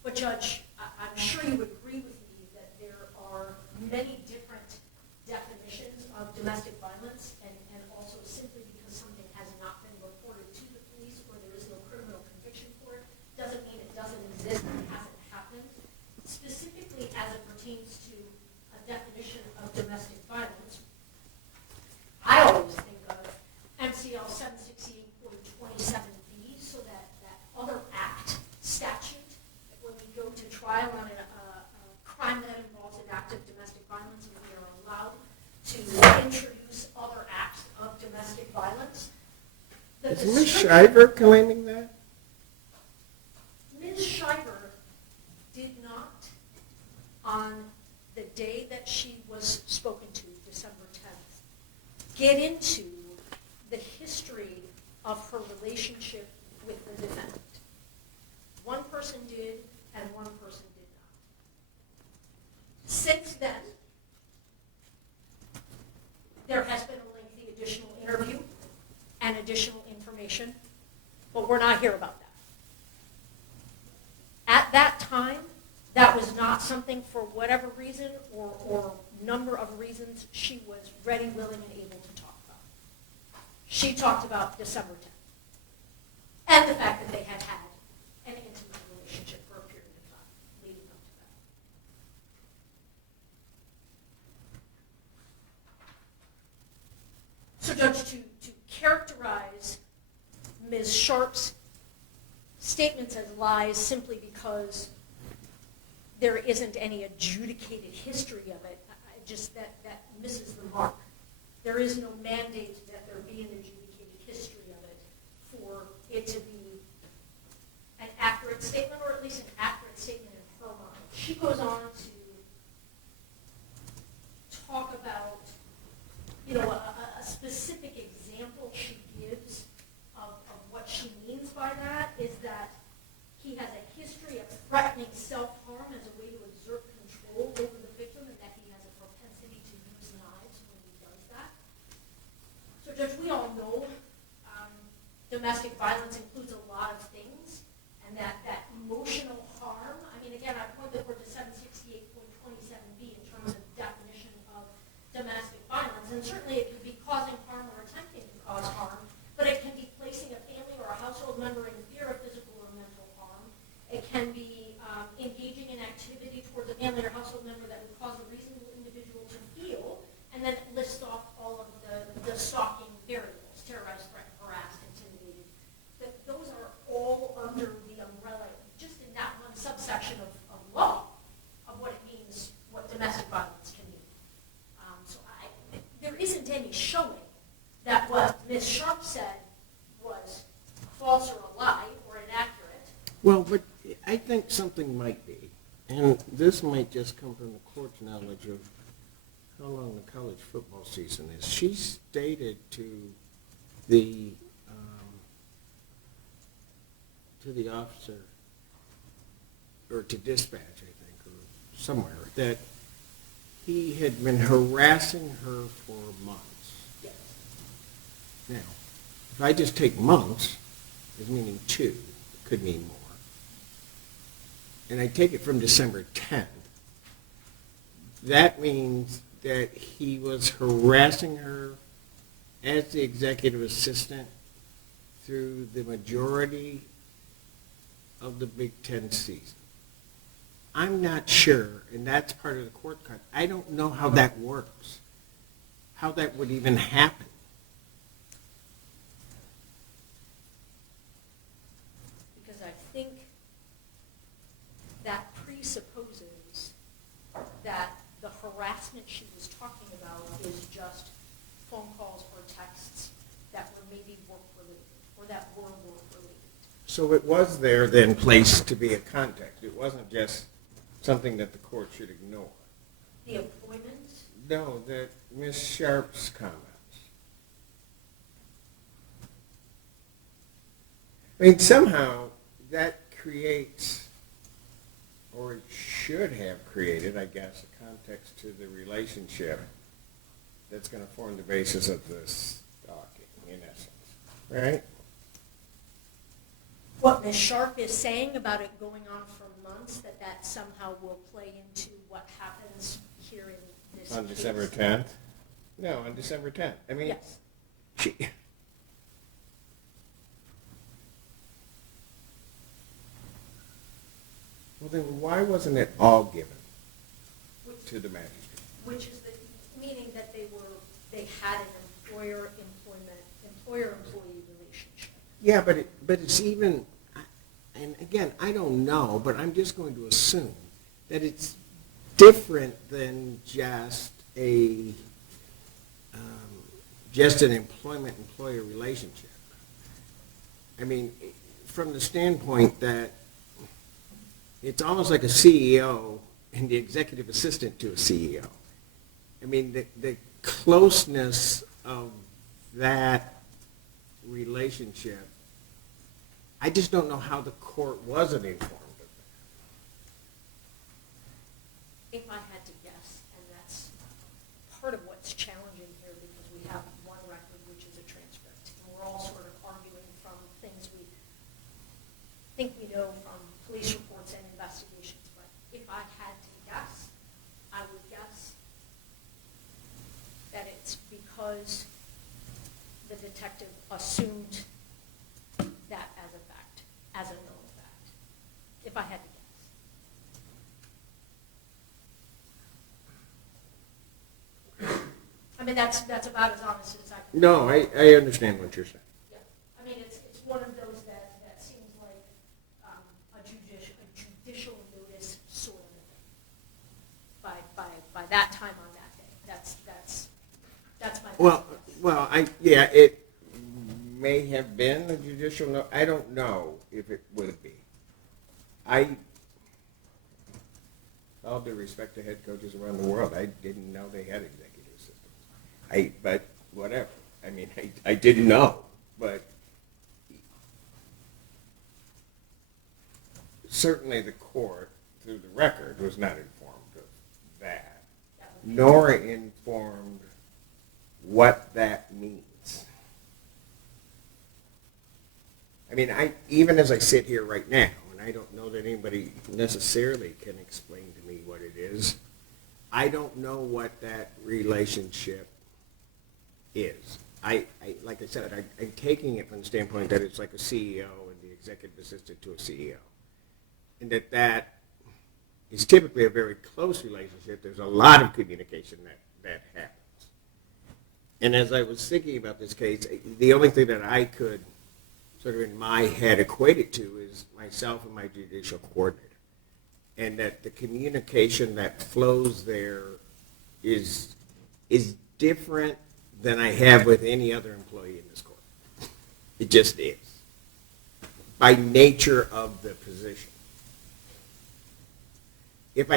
But Judge, I'm sure you would agree with me that there are many different definitions of domestic violence, and also simply because something has not been reported to the police or there is no criminal conviction for it, doesn't mean it doesn't exist and it hasn't happened. Specifically as it pertains to a definition of domestic violence, I always think of MCL 768.27b, so that other act statute, when we go to trial on a crime that involves an act of domestic violence, and we are allowed to introduce other acts of domestic violence. Is Ms. Shiver claiming that? Ms. Shiver did not, on the day that she was spoken to, December 10th, get into the history of her relationship with the defendant. One person did, and one person did not. Since then, there has been a lengthy additional interview and additional information, but we're not here about that. At that time, that was not something, for whatever reason or number of reasons, she was ready, willing, and able to talk about. She talked about December 10th and the fact that they had had an intimate relationship for a period of time leading up to that. So, Judge, to characterize Ms. Sharp's statements as lies simply because there isn't any adjudicated history of it, that misses the mark. There is no mandate that there be an adjudicated history of it for it to be an accurate statement, or at least an accurate statement in her mind. She goes on to talk about, a specific example she gives of what she means by that is that he has a history of threatening self-harm as a way to exert control over the victim, and that he has a propensity to use knives when he does that. So, Judge, we all know domestic violence includes a lot of things, and that emotional harm, again, I point the court to 768.27b in terms of definition of domestic violence, and certainly it could be causing harm or attempting to cause harm, but it can be placing a family or a household member in fear of physical or mental harm. It can be engaging in activity towards a family or household member that would cause a reasonable individual to feel, and then it lists off all of the stalking variables: terrorized, threatened, harassed, intimidated. Those are all under the umbrella, just in that one subsection of law, of what it means, what domestic violence can mean. So there isn't any showing that what Ms. Sharp said was false or a lie or inaccurate. Well, but I think something might be, and this might just come from the court's knowledge of how long the college football season is. She stated to the officer, or to dispatch, I think, or somewhere, that he had been harassing her for months. Yes. Now, if I just take months as meaning 2, it could mean more, and I take it from December 10th, that means that he was harassing her as the executive assistant through the majority of the Big Ten season. I'm not sure, and that's part of the court cut. I don't know how that works, how that would even happen. Because I think that presupposes that the harassment she was talking about is just phone calls or texts that were maybe work-related, or that were work-related. So it was there then placed to be a context. It wasn't just something that the court should ignore. The employment, No, that Ms. Sharp's comments. I mean, somehow that creates, or it should have created, I guess, a context to the relationship that's going to form the basis of this stalking, in essence. Right? what Ms. Sharp is saying about it going on for months, that somehow will play into what happens here in this On case. December 10th? No, on December 10th. I mean, Yes. she, well, then why wasn't it all given Which- to the magistrate? Which is meaning that they had an employer-employee relationship. Yeah, but it's even, and again, I don't know, but I'm just going to assume that it's different than just an employment-employer relationship. I mean, from the standpoint that it's almost like a CEO and the executive assistant to a CEO. I mean, the closeness of that relationship, I just don't know how the court wasn't informed of that. If I had to guess, and that's part of what's challenging here because we have one record, which is a transcript, and we're all sort of arguing from things we think we know from police reports and investigations. But if I had to guess, I would guess that it's because the detective assumed that as a fact, as a known fact, if I had to guess. I mean, that's about as honest as I can. No, I understand what you're saying. Yeah. I mean, it's one of those that seems like a judicial notice sort of thing. By that time on that day, that's my. Well, it may have been a judicial note. I don't know if it would be. All due respect to head coaches around the world, I didn't know they had executive assistants. But whatever. I mean, I didn't know, but certainly the court, through the record, was not informed of that, nor informed what that means. I mean, even as I sit here right now, and I don't know that anybody necessarily can explain to me what it is, I don't know what that relationship is. Like I said, I'm taking it from the standpoint that it's like a CEO and the executive assistant to a CEO. And that is typically a very close relationship. There's a lot of communication that happens. And as I was thinking about this case, the only thing that I could sort of in my head equate it to is myself and my judicial coordinator. And that the communication that flows there is different than I have with any other employee in this court. It just is. By nature of the position. If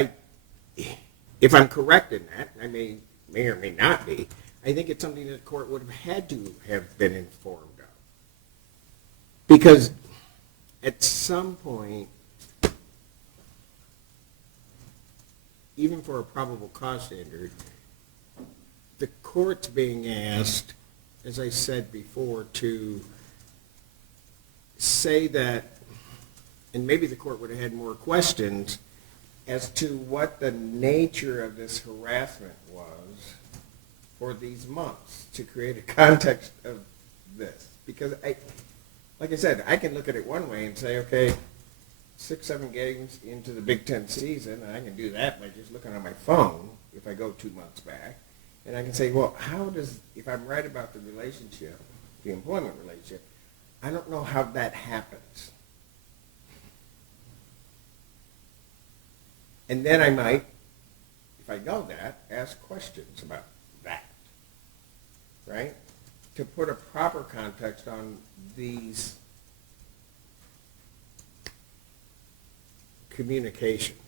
I'm correct in that, I may or may not be, I think it's something that the court would have had to have been informed of. Because at some point, even for a probable cause standard, the court's being asked, as I said before, to say that, and maybe the court would have had more questions as to what the nature of this harassment was for these months to create a context of this. Because, like I said, I can look at it one way and say, okay, 6-7 games into the Big Ten season, and I can do that by just looking on my phone if I go 2 months back. And I can say, well, if I'm right about the relationship, the employment relationship, I don't know how that happens. And then I might, if I know that, ask questions about that, right? To put a proper context on these communications.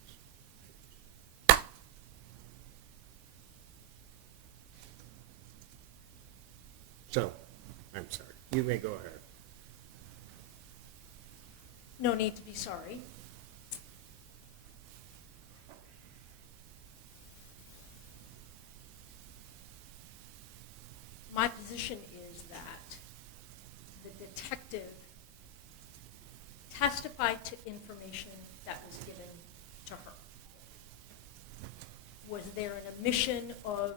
So, I'm sorry. You may go ahead. No need to be sorry. My position is that the detective testified to information that was given to her. Was there an omission of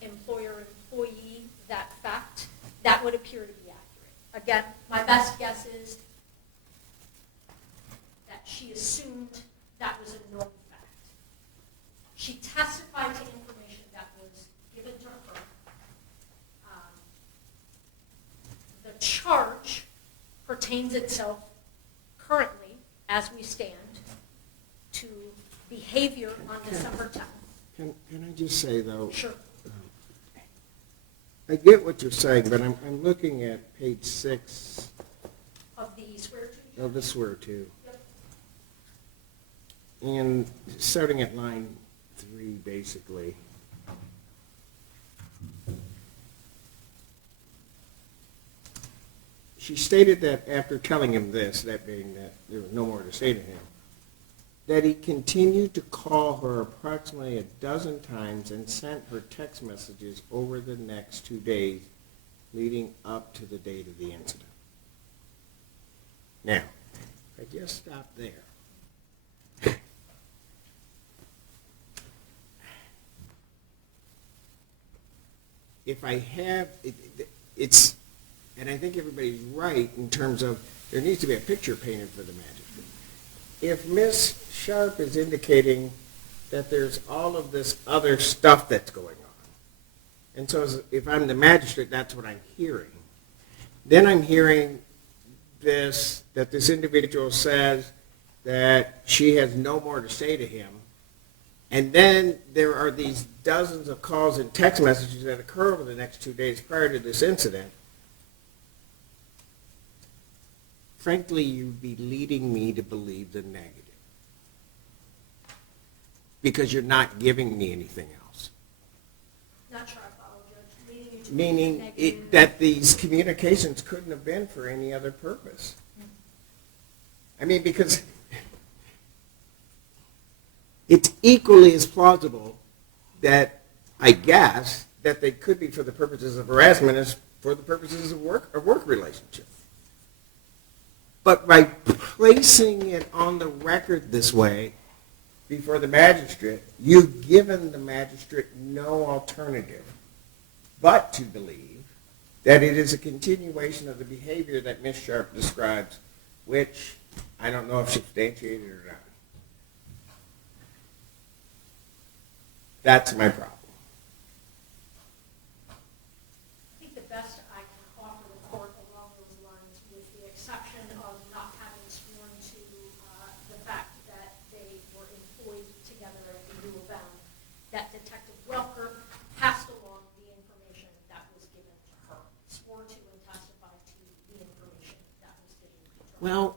employer-employee, that fact? That would appear to be accurate. Again, my best guess is that she assumed that was a known fact. She testified to information that was given to her. The charge pertains itself currently, as we stand, to behavior on December 10th. Can I just say, though? Sure. I get what you're saying, but I'm looking at page 6 Of the swear to? of the swear to. Yep. And starting at line 3, basically. She stated that after telling him this, that being that there was no more to say to him, that he continued to call her approximately 12 times and sent her text messages over the next 2 days leading up to the date of the incident. Now, I just stop there. If I have, it's, and I think everybody's right in terms of there needs to be a picture painted for the magistrate. If Ms. Sharp is indicating that there's all of this other stuff that's going on, and so if I'm the magistrate, that's what I'm hearing, then I'm hearing this, that this individual says that she has no more to say to him, and then there are these dozens of calls and text messages that occur over the next 2 days prior to this incident. Frankly, you'd be leading me to believe the negative. Because you're not giving me anything else. Not sure I follow, Judge. Leading you to Meaning negative. that these communications couldn't have been for any other purpose. I mean, because it's equally as plausible that, I guess, that they could be for the purposes of harassment as for the purposes of work relationship. But by placing it on the record this way before the magistrate, you've given the magistrate no alternative but to believe that it is a continuation of the behavior that Ms. Sharp describes, which I don't know if substantiated or not. That's my problem. I think the best I can offer the court along those lines, with the exception of not having sworn to the fact that they were employed together and they knew about, that Detective Welker passed along the information that was given to her, swore to and testified to the information that was given to her. Well,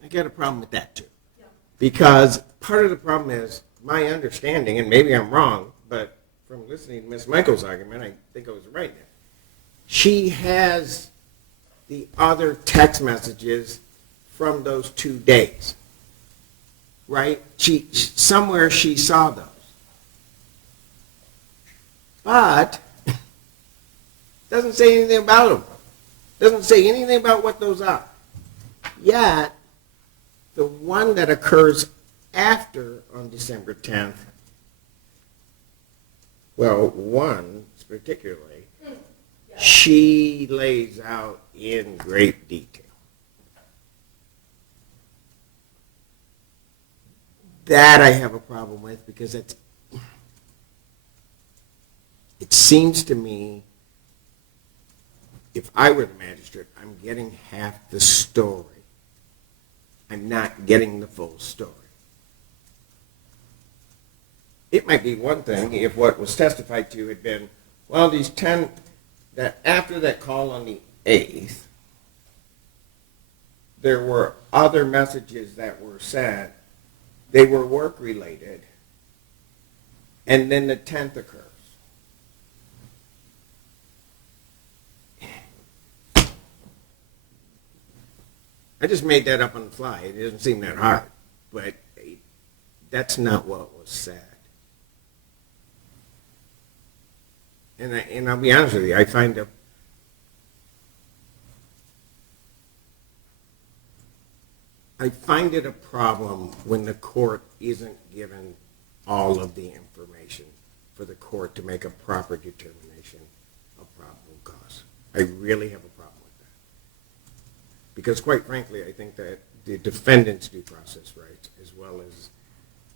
I got a problem with that too. Yeah. Because part of the problem is my understanding, and maybe I'm wrong, but from listening to Ms. Michael's argument, I think I was right there. She has the other text messages from those 2 days, right? Somewhere she saw those. But doesn't say anything about them. Doesn't say anything about what those are. Yet, the one that occurs after on December 10th, well, one particularly, she lays out in great detail That I have a problem with because it seems to me, if I were the magistrate, I'm getting half the story. I'm not getting the full story. It might be one thing if what was testified to had been, well, these 10, that after that call on the 8th, there were other messages that were sent. They were work-related. And then the 10th occurs. I just made that up on the fly. It doesn't seem that hard. But that's not what was said. And I'll be honest with you, I find it a problem when the court isn't given all of the information for the court to make a proper determination of probable cause. I really have a problem with that. Because quite frankly, I think that the defendant's due process rights, as well as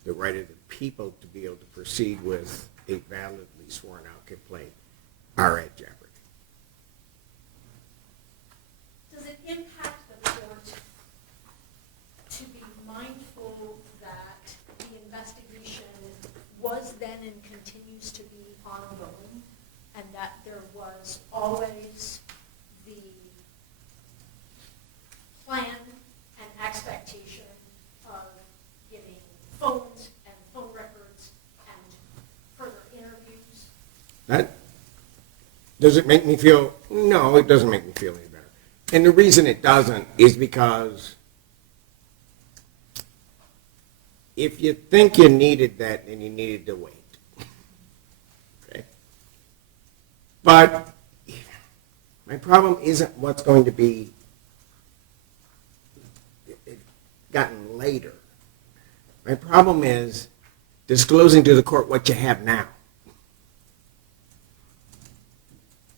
the right of the people to be able to proceed with a validly sworn out complaint, are at jeopardy. Does it impact the court to be mindful that the investigation was then and continues to be ongoing, and that there was always the plan and expectation of giving phones and phone records and further interviews? Does it make me feel? No, it doesn't make me feel any better. And the reason it doesn't is because if you think you needed that, then you needed to wait. Okay? But my problem isn't what's going to be gotten later. My problem is disclosing to the court what you have now.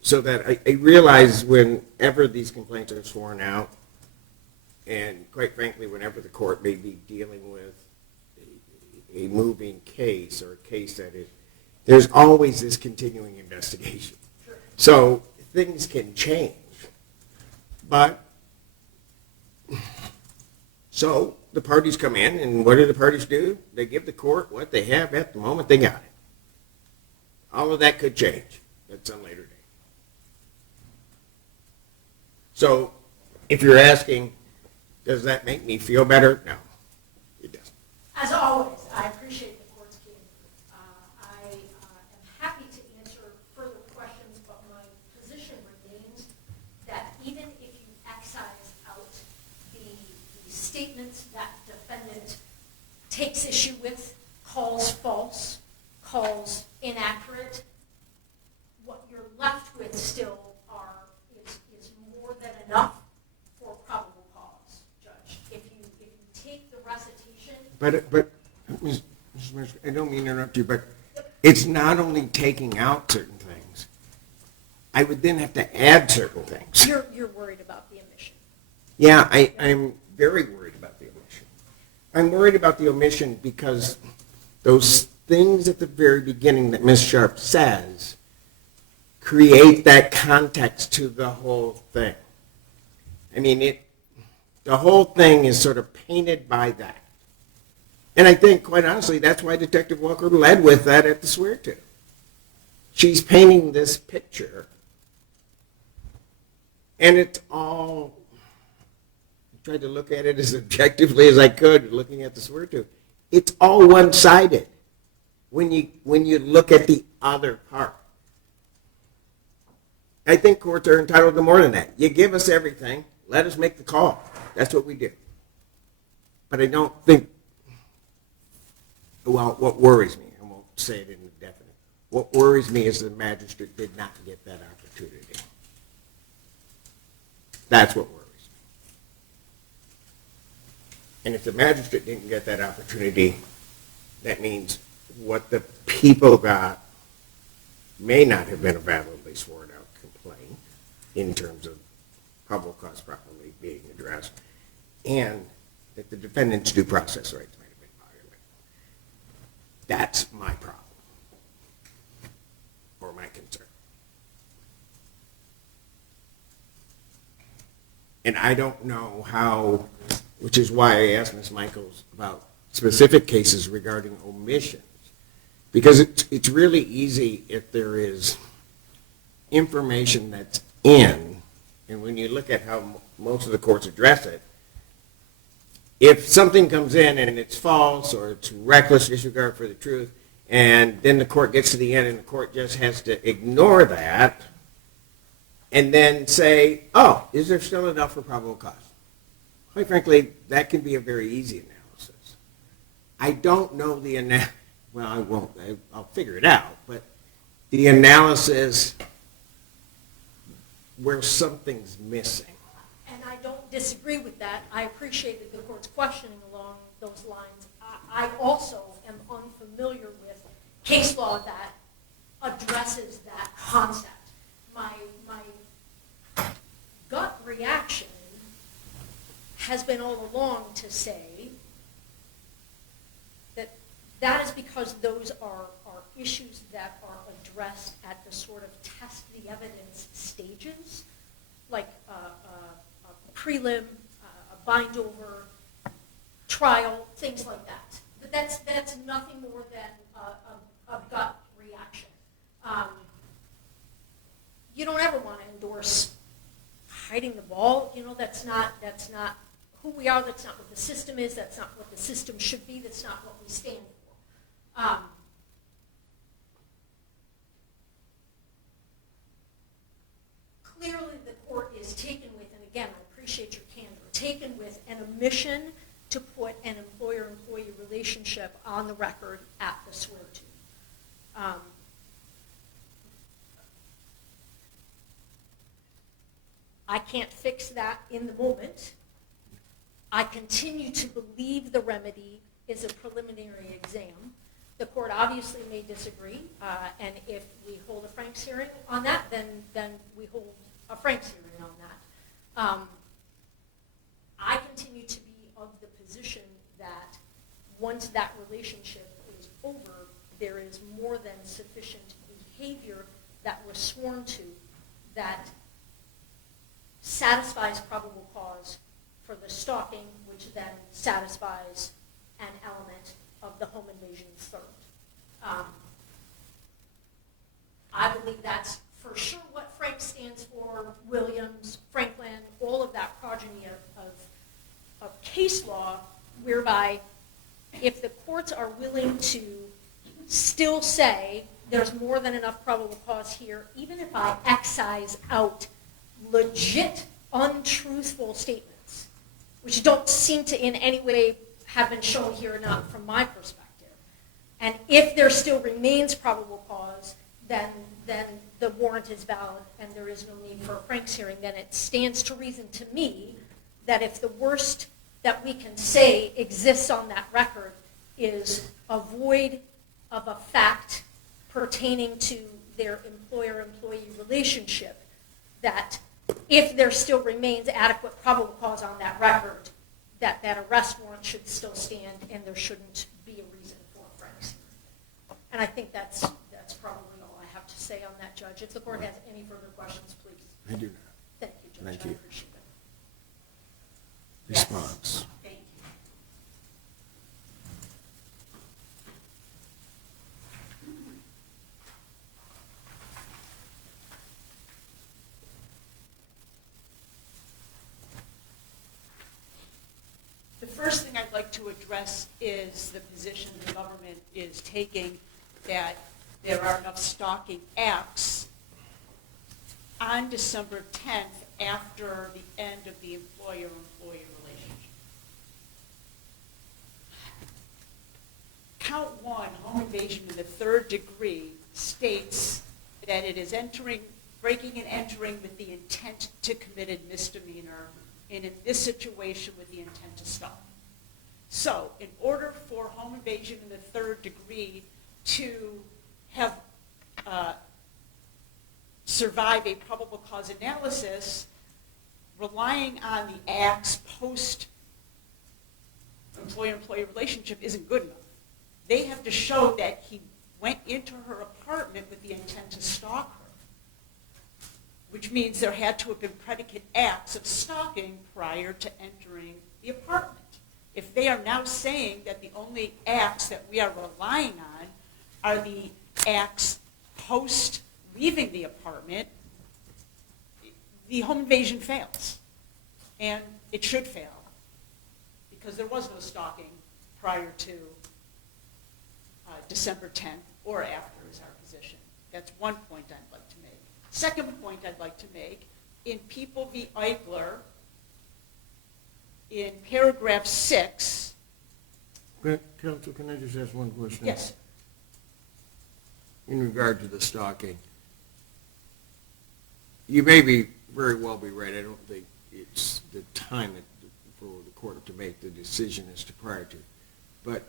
So that I realize whenever these complaints are sworn out, and quite frankly, whenever the court may be dealing with a moving case or a case that is, there's always this continuing investigation. So things can change. But, so the parties come in, and what do the parties do? They give the court what they have at the moment they got it. All of that could change at some later date. So, if you're asking, does that make me feel better? No, it doesn't. As always, I appreciate the court's candor. I am happy to answer further questions, but my position remains that even if you excise out the statements that defendant takes issue with, calls false, calls inaccurate, what you're left with still is more than enough for probable cause, Judge. If you take the recitation. But, Ms. Smith, I don't mean to interrupt you, but it's not only taking out certain things. I would then have to add certain things. You're worried about the omission. Yeah, I'm very worried about the omission. I'm worried about the omission because those things at the very beginning that Ms. Sharp says create that context to the whole thing. I mean, the whole thing is sort of painted by that. And I think, quite honestly, that's why Detective Walker led with that at the swear-to. She's painting this picture, and it's all, I tried to look at it as objectively as I could, looking at the swear-to. It's all one-sided when you look at the other part. I think courts are entitled to more than that. You give us everything, let us make the call. That's what we do. But I don't think, well, what worries me, I won't say it indefinite, what worries me is the magistrate did not get that opportunity. That's what worries me. And if the magistrate didn't get that opportunity, that means what the people got may not have been a validly sworn out complaint in terms of probable cause properly being addressed, and that the defendant's due process rights might have been violated. That's my problem, or my concern. And I don't know how, which is why I asked Ms. Michaels about specific cases regarding omissions. Because it's really easy if there is information that's in, and when you look at how most of the courts address it, if something comes in and it's false or it's reckless disregard for the truth, and then the court gets to the end and the court just has to ignore that and then say, oh, is there still enough for probable cause? Quite frankly, that can be a very easy analysis. I don't know well, I won't. I'll figure it out. But the analysis where something's missing. And I don't disagree with that. I appreciate that the court's questioning along those lines. I also am unfamiliar with case law that addresses that concept. My gut reaction has been all along to say that that is because those are issues that are addressed at the sort of test the evidence stages, like a prelim, a bind over, trial, things like that. But that's nothing more than a gut reaction. You don't ever want to endorse hiding the ball. You know, that's not who we are. That's not what the system is. That's not what the system should be. That's not what we stand for. Clearly, the court is taken with, and again, I appreciate your candor, taken with an omission to put an employer-employee relationship on the record at the swear-to. I can't fix that in the moment. I continue to believe the remedy is a preliminary exam. The court obviously may disagree, and if we hold a Franks hearing on that, then we hold a Franks hearing on that. I continue to be of the position that once that relationship is over, there is more than sufficient behavior that was sworn to that satisfies probable cause for the stalking, which then satisfies an element of the home invasion third. I believe that's for sure what Frank stands for, Williams, Franklin, all of that progeny of case law, whereby if the courts are willing to still say there's more than enough probable cause here, even if I excise out legit, untruthful statements, which don't seem to in any way have been shown here or not from my perspective. And if there still remains probable cause, then the warrant is valid and there is no need for a Franks hearing. Then it stands to reason to me that if the worst that we can say exists on that record is a void of a fact pertaining to their employer-employee relationship, that if there still remains adequate probable cause on that record, that arrest warrant should still stand and there shouldn't be a reason for a Franks hearing. And I think that's probably all I have to say on that, Judge. If the court has any further questions, please. I do not. Thank you, Judge. Thank you. I appreciate it. Response. Yes. Thank you. The first thing I'd like to address is the position the government is taking that there are enough stalking acts on December 10th after the end of the employer-employee relationship. Count 1, home invasion in the third degree, states that it is breaking and entering with the intent to commit a misdemeanor, and in this situation with the intent to stalk. So, in order for home invasion in the third degree to have survive a probable cause analysis, relying on the acts post employer-employee relationship isn't good enough. they have to show that he went into her apartment with the intent to stalk her, which means there had to have been predicate acts of stalking prior to entering the apartment. If they are now saying that the only acts that we are relying on are the acts post leaving the apartment, the home invasion fails. And it should fail, because there was no stalking prior to December 10th or after, is our position. That's one point I'd like to make. Second point I'd like to make, in People v. Eichler, in paragraph 6. Counsel, can I just ask one question? Yes. In regard to the stalking, you may be very well be right. I don't think it's the time for the court to make the decision as to prior to. But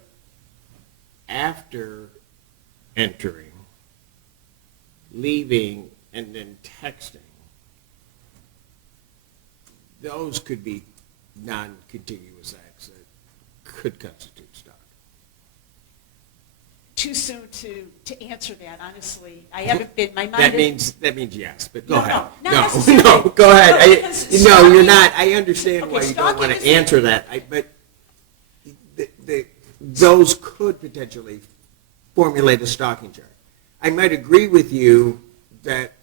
after entering, leaving, and then texting, those could be non-contiguous acts that could constitute stalking. Too soon to answer that, honestly. I haven't been, my mind is... That means yes, but go No, ahead. no, not necessarily. No, go ahead. No, because No, you're stalking- not. I understand Okay, why you don't want stalking to is- answer that, but those could potentially formulate a stalking charge. I might agree with you that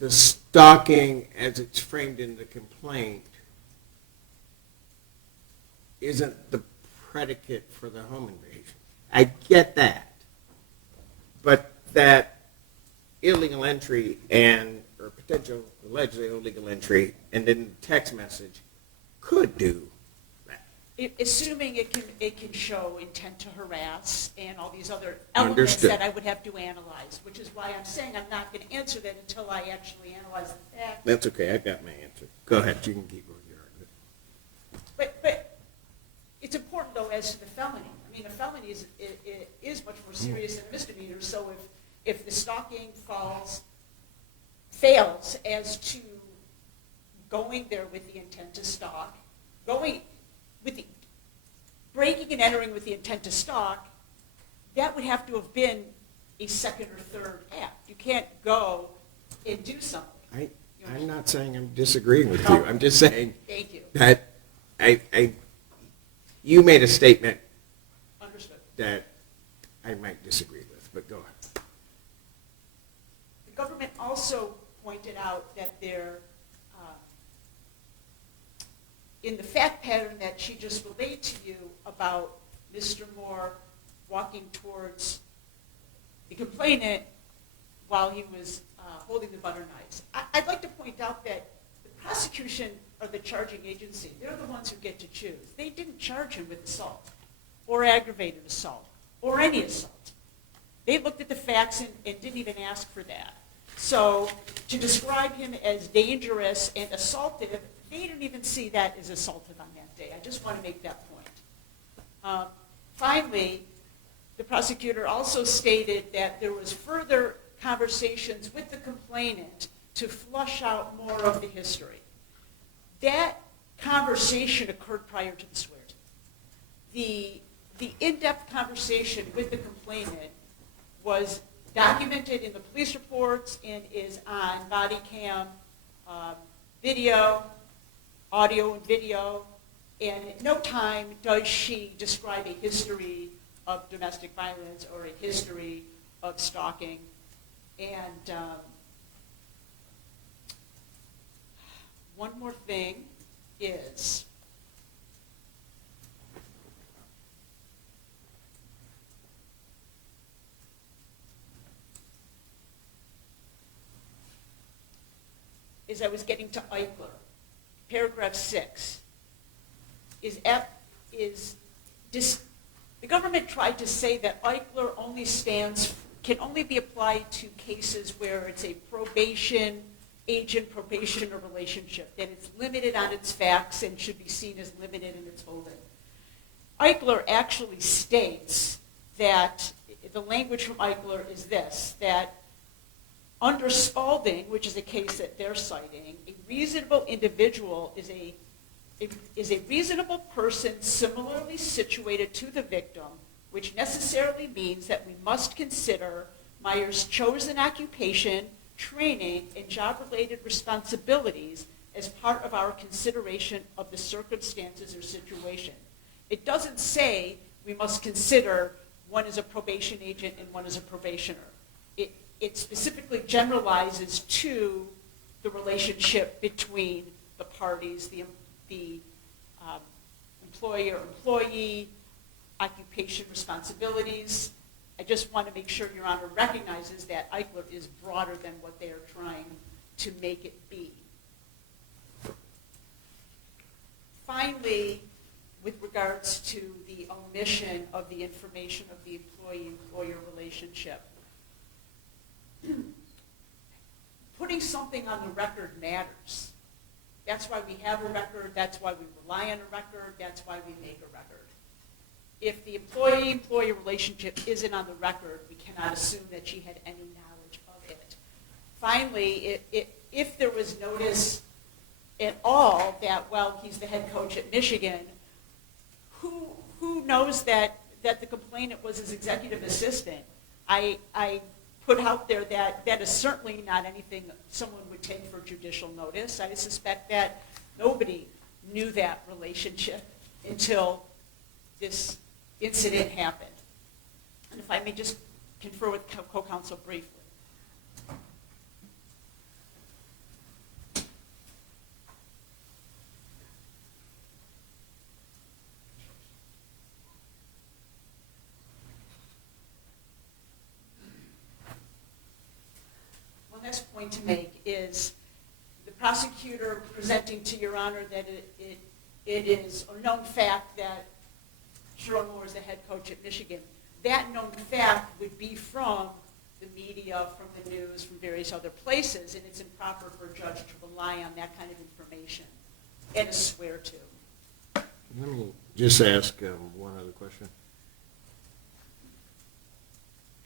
the stalking, as it's framed in the complaint, isn't the predicate for the home invasion. I get that. But that illegal entry or potential allegedly illegal entry and then text message could do that. Assuming it can show intent to harass and all these other elements Understood. that I would have to analyze, which is why I'm saying I'm not going to answer that until I actually analyze the facts. That's okay. I got my answer. Go ahead. You can keep going your argument. But it's important, though, as to the felony. I mean, a felony is much more serious than a misdemeanor, so if the stalking fails as to going there with the intent to stalk, breaking and entering with the intent to stalk, that would have to have been a second or third act. You can't go and do something. I'm not saying I'm disagreeing with you. I'm just saying Thank you. that you made a statement Understood. that I might disagree with, but go ahead. The government also pointed out that in the fact pattern that she just relayed to you about Mr. Moore walking towards the complainant while he was holding the butter knives. I'd like to point out that the prosecution or the charging agency, they're the ones who get to choose. They didn't charge him with assault or aggravated assault or any assault. They looked at the facts and didn't even ask for that. So to describe him as dangerous and assaultive, they didn't even see that as assaultive on that day. I just want to make that point. Finally, the prosecutor also stated that there was further conversations with the complainant to flush out more of the history. That conversation occurred prior to the swears. The in-depth conversation with the complainant was documented in the police reports and is on body cam, video, audio and video, and at no time does she describe a history of domestic violence or a history of stalking. And one more thing is, as I was getting to Eichler, paragraph 6, the government tried to say that Eichler can only be applied to cases where it's a probation or relationship, that it's limited on its facts and should be seen as limited in its holding. Eichler actually states that, the language from Eichler is this, that under Spalding, which is a case that they're citing, a reasonable individual is a reasonable person similarly situated to the victim which necessarily means that we must consider Meyer's chosen occupation, training, and job-related responsibilities as part of our consideration of the circumstances or situation. It doesn't say we must consider one is a probation agent and one is a probationer. It specifically generalizes to the relationship between the parties, the employer-employee, occupation responsibilities. I just want to make sure Your Honor recognizes that Eichler is broader than what they are trying to make it be. Finally, with regards to the omission of the information of the employee-employer relationship, putting something on the record matters. That's why we have a record, that's why we rely on a record, that's why we make a record. If the employee-employee relationship isn't on the record, we cannot assume that she had any knowledge of it. Finally, if there was notice at all that, well, he's the head coach at Michigan, who knows that the complainant was his executive assistant? I put out there that that is certainly not anything someone would take for judicial notice. I suspect that nobody knew that relationship until this incident happened. And if I may just confer with co-counsel briefly. One last point to make is the prosecutor presenting to Your Honor that it is a known fact that Sherrone Moore is the head coach at Michigan. That known fact would be from the media, from the news, from various other places, and it's improper for a judge to rely on that kind of information and to swear to. Let me just ask one other question.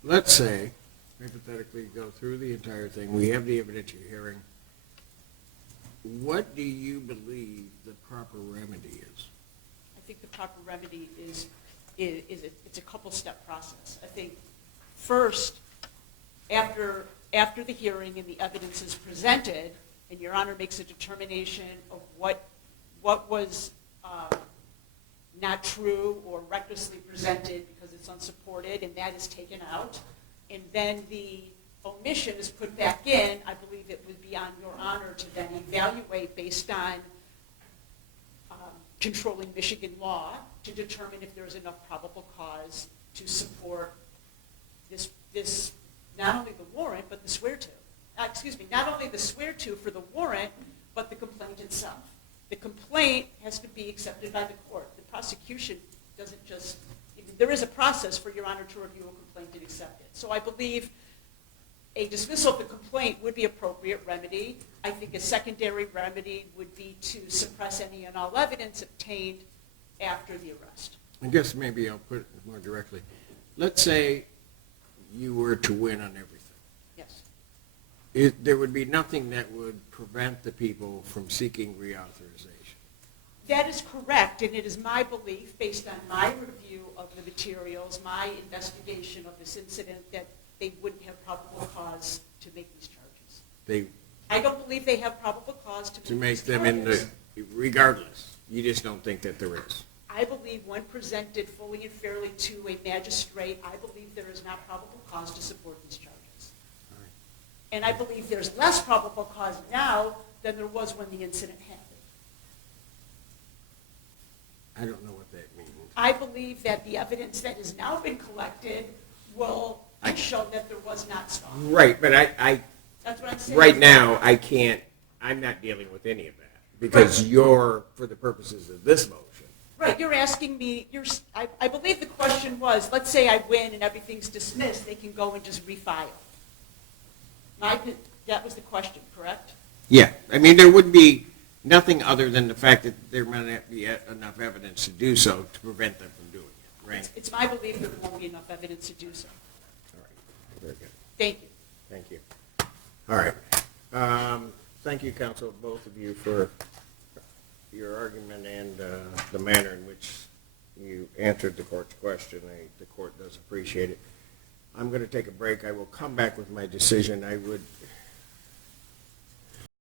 Let's say, hypothetically, go through the entire thing. We have the evidentiary hearing. What do you believe the proper remedy is? I think the proper remedy is it's a couple-step process. I think first, after the hearing and the evidence is presented, and Your Honor makes a determination of what was not true or recklessly presented because it's unsupported, and that is taken out, and then the omission is put back in, I believe it would be on Your Honor to then evaluate based on controlling Michigan law to determine if there's enough probable cause to support this not only the warrant, but the swear-to. Not only the swear-to for the warrant, but the complaint itself. The complaint has to be accepted by the court. The prosecution doesn't just, there is a process for Your Honor to review a complaint and accept it. So I believe a dismissal of the complaint would be appropriate remedy. I think a secondary remedy would be to suppress any and all evidence obtained after the arrest. I guess maybe I'll put it more directly. Let's say you were to win on everything. Yes. There would be nothing that would prevent the people from seeking reauthorization. That is correct, and it is my belief, based on my review of the materials, my investigation of this incident, that they wouldn't have probable cause to make these charges. I don't believe they have probable cause to make them charges. Regardless. You just don't think that there is. I believe when presented fully and fairly to a magistrate, I believe there is not probable cause to support these charges. All right. And I believe there's less probable cause now than there was when the incident happened. I don't know what that means. I believe that the evidence that has now been collected will show that there was not stalking. Right, but I That's what I'm saying. right now, I'm not dealing with any of that because you're, for the purposes of this motion. Right, you're asking me, I believe the question was, let's say I win and everything's dismissed, they can go and just refile. That was the question, correct? Yeah, I mean, there would be nothing other than the fact that there might not be enough evidence to do so to prevent them from doing it, right? It's my belief there won't be enough evidence to do so. All right, very good. Thank you. Thank you. All right. Thank you, counsel, both of you, for your argument and the manner in which you answered the court's question. The court does appreciate it. I'm going to take a break. I will come back with my decision. I would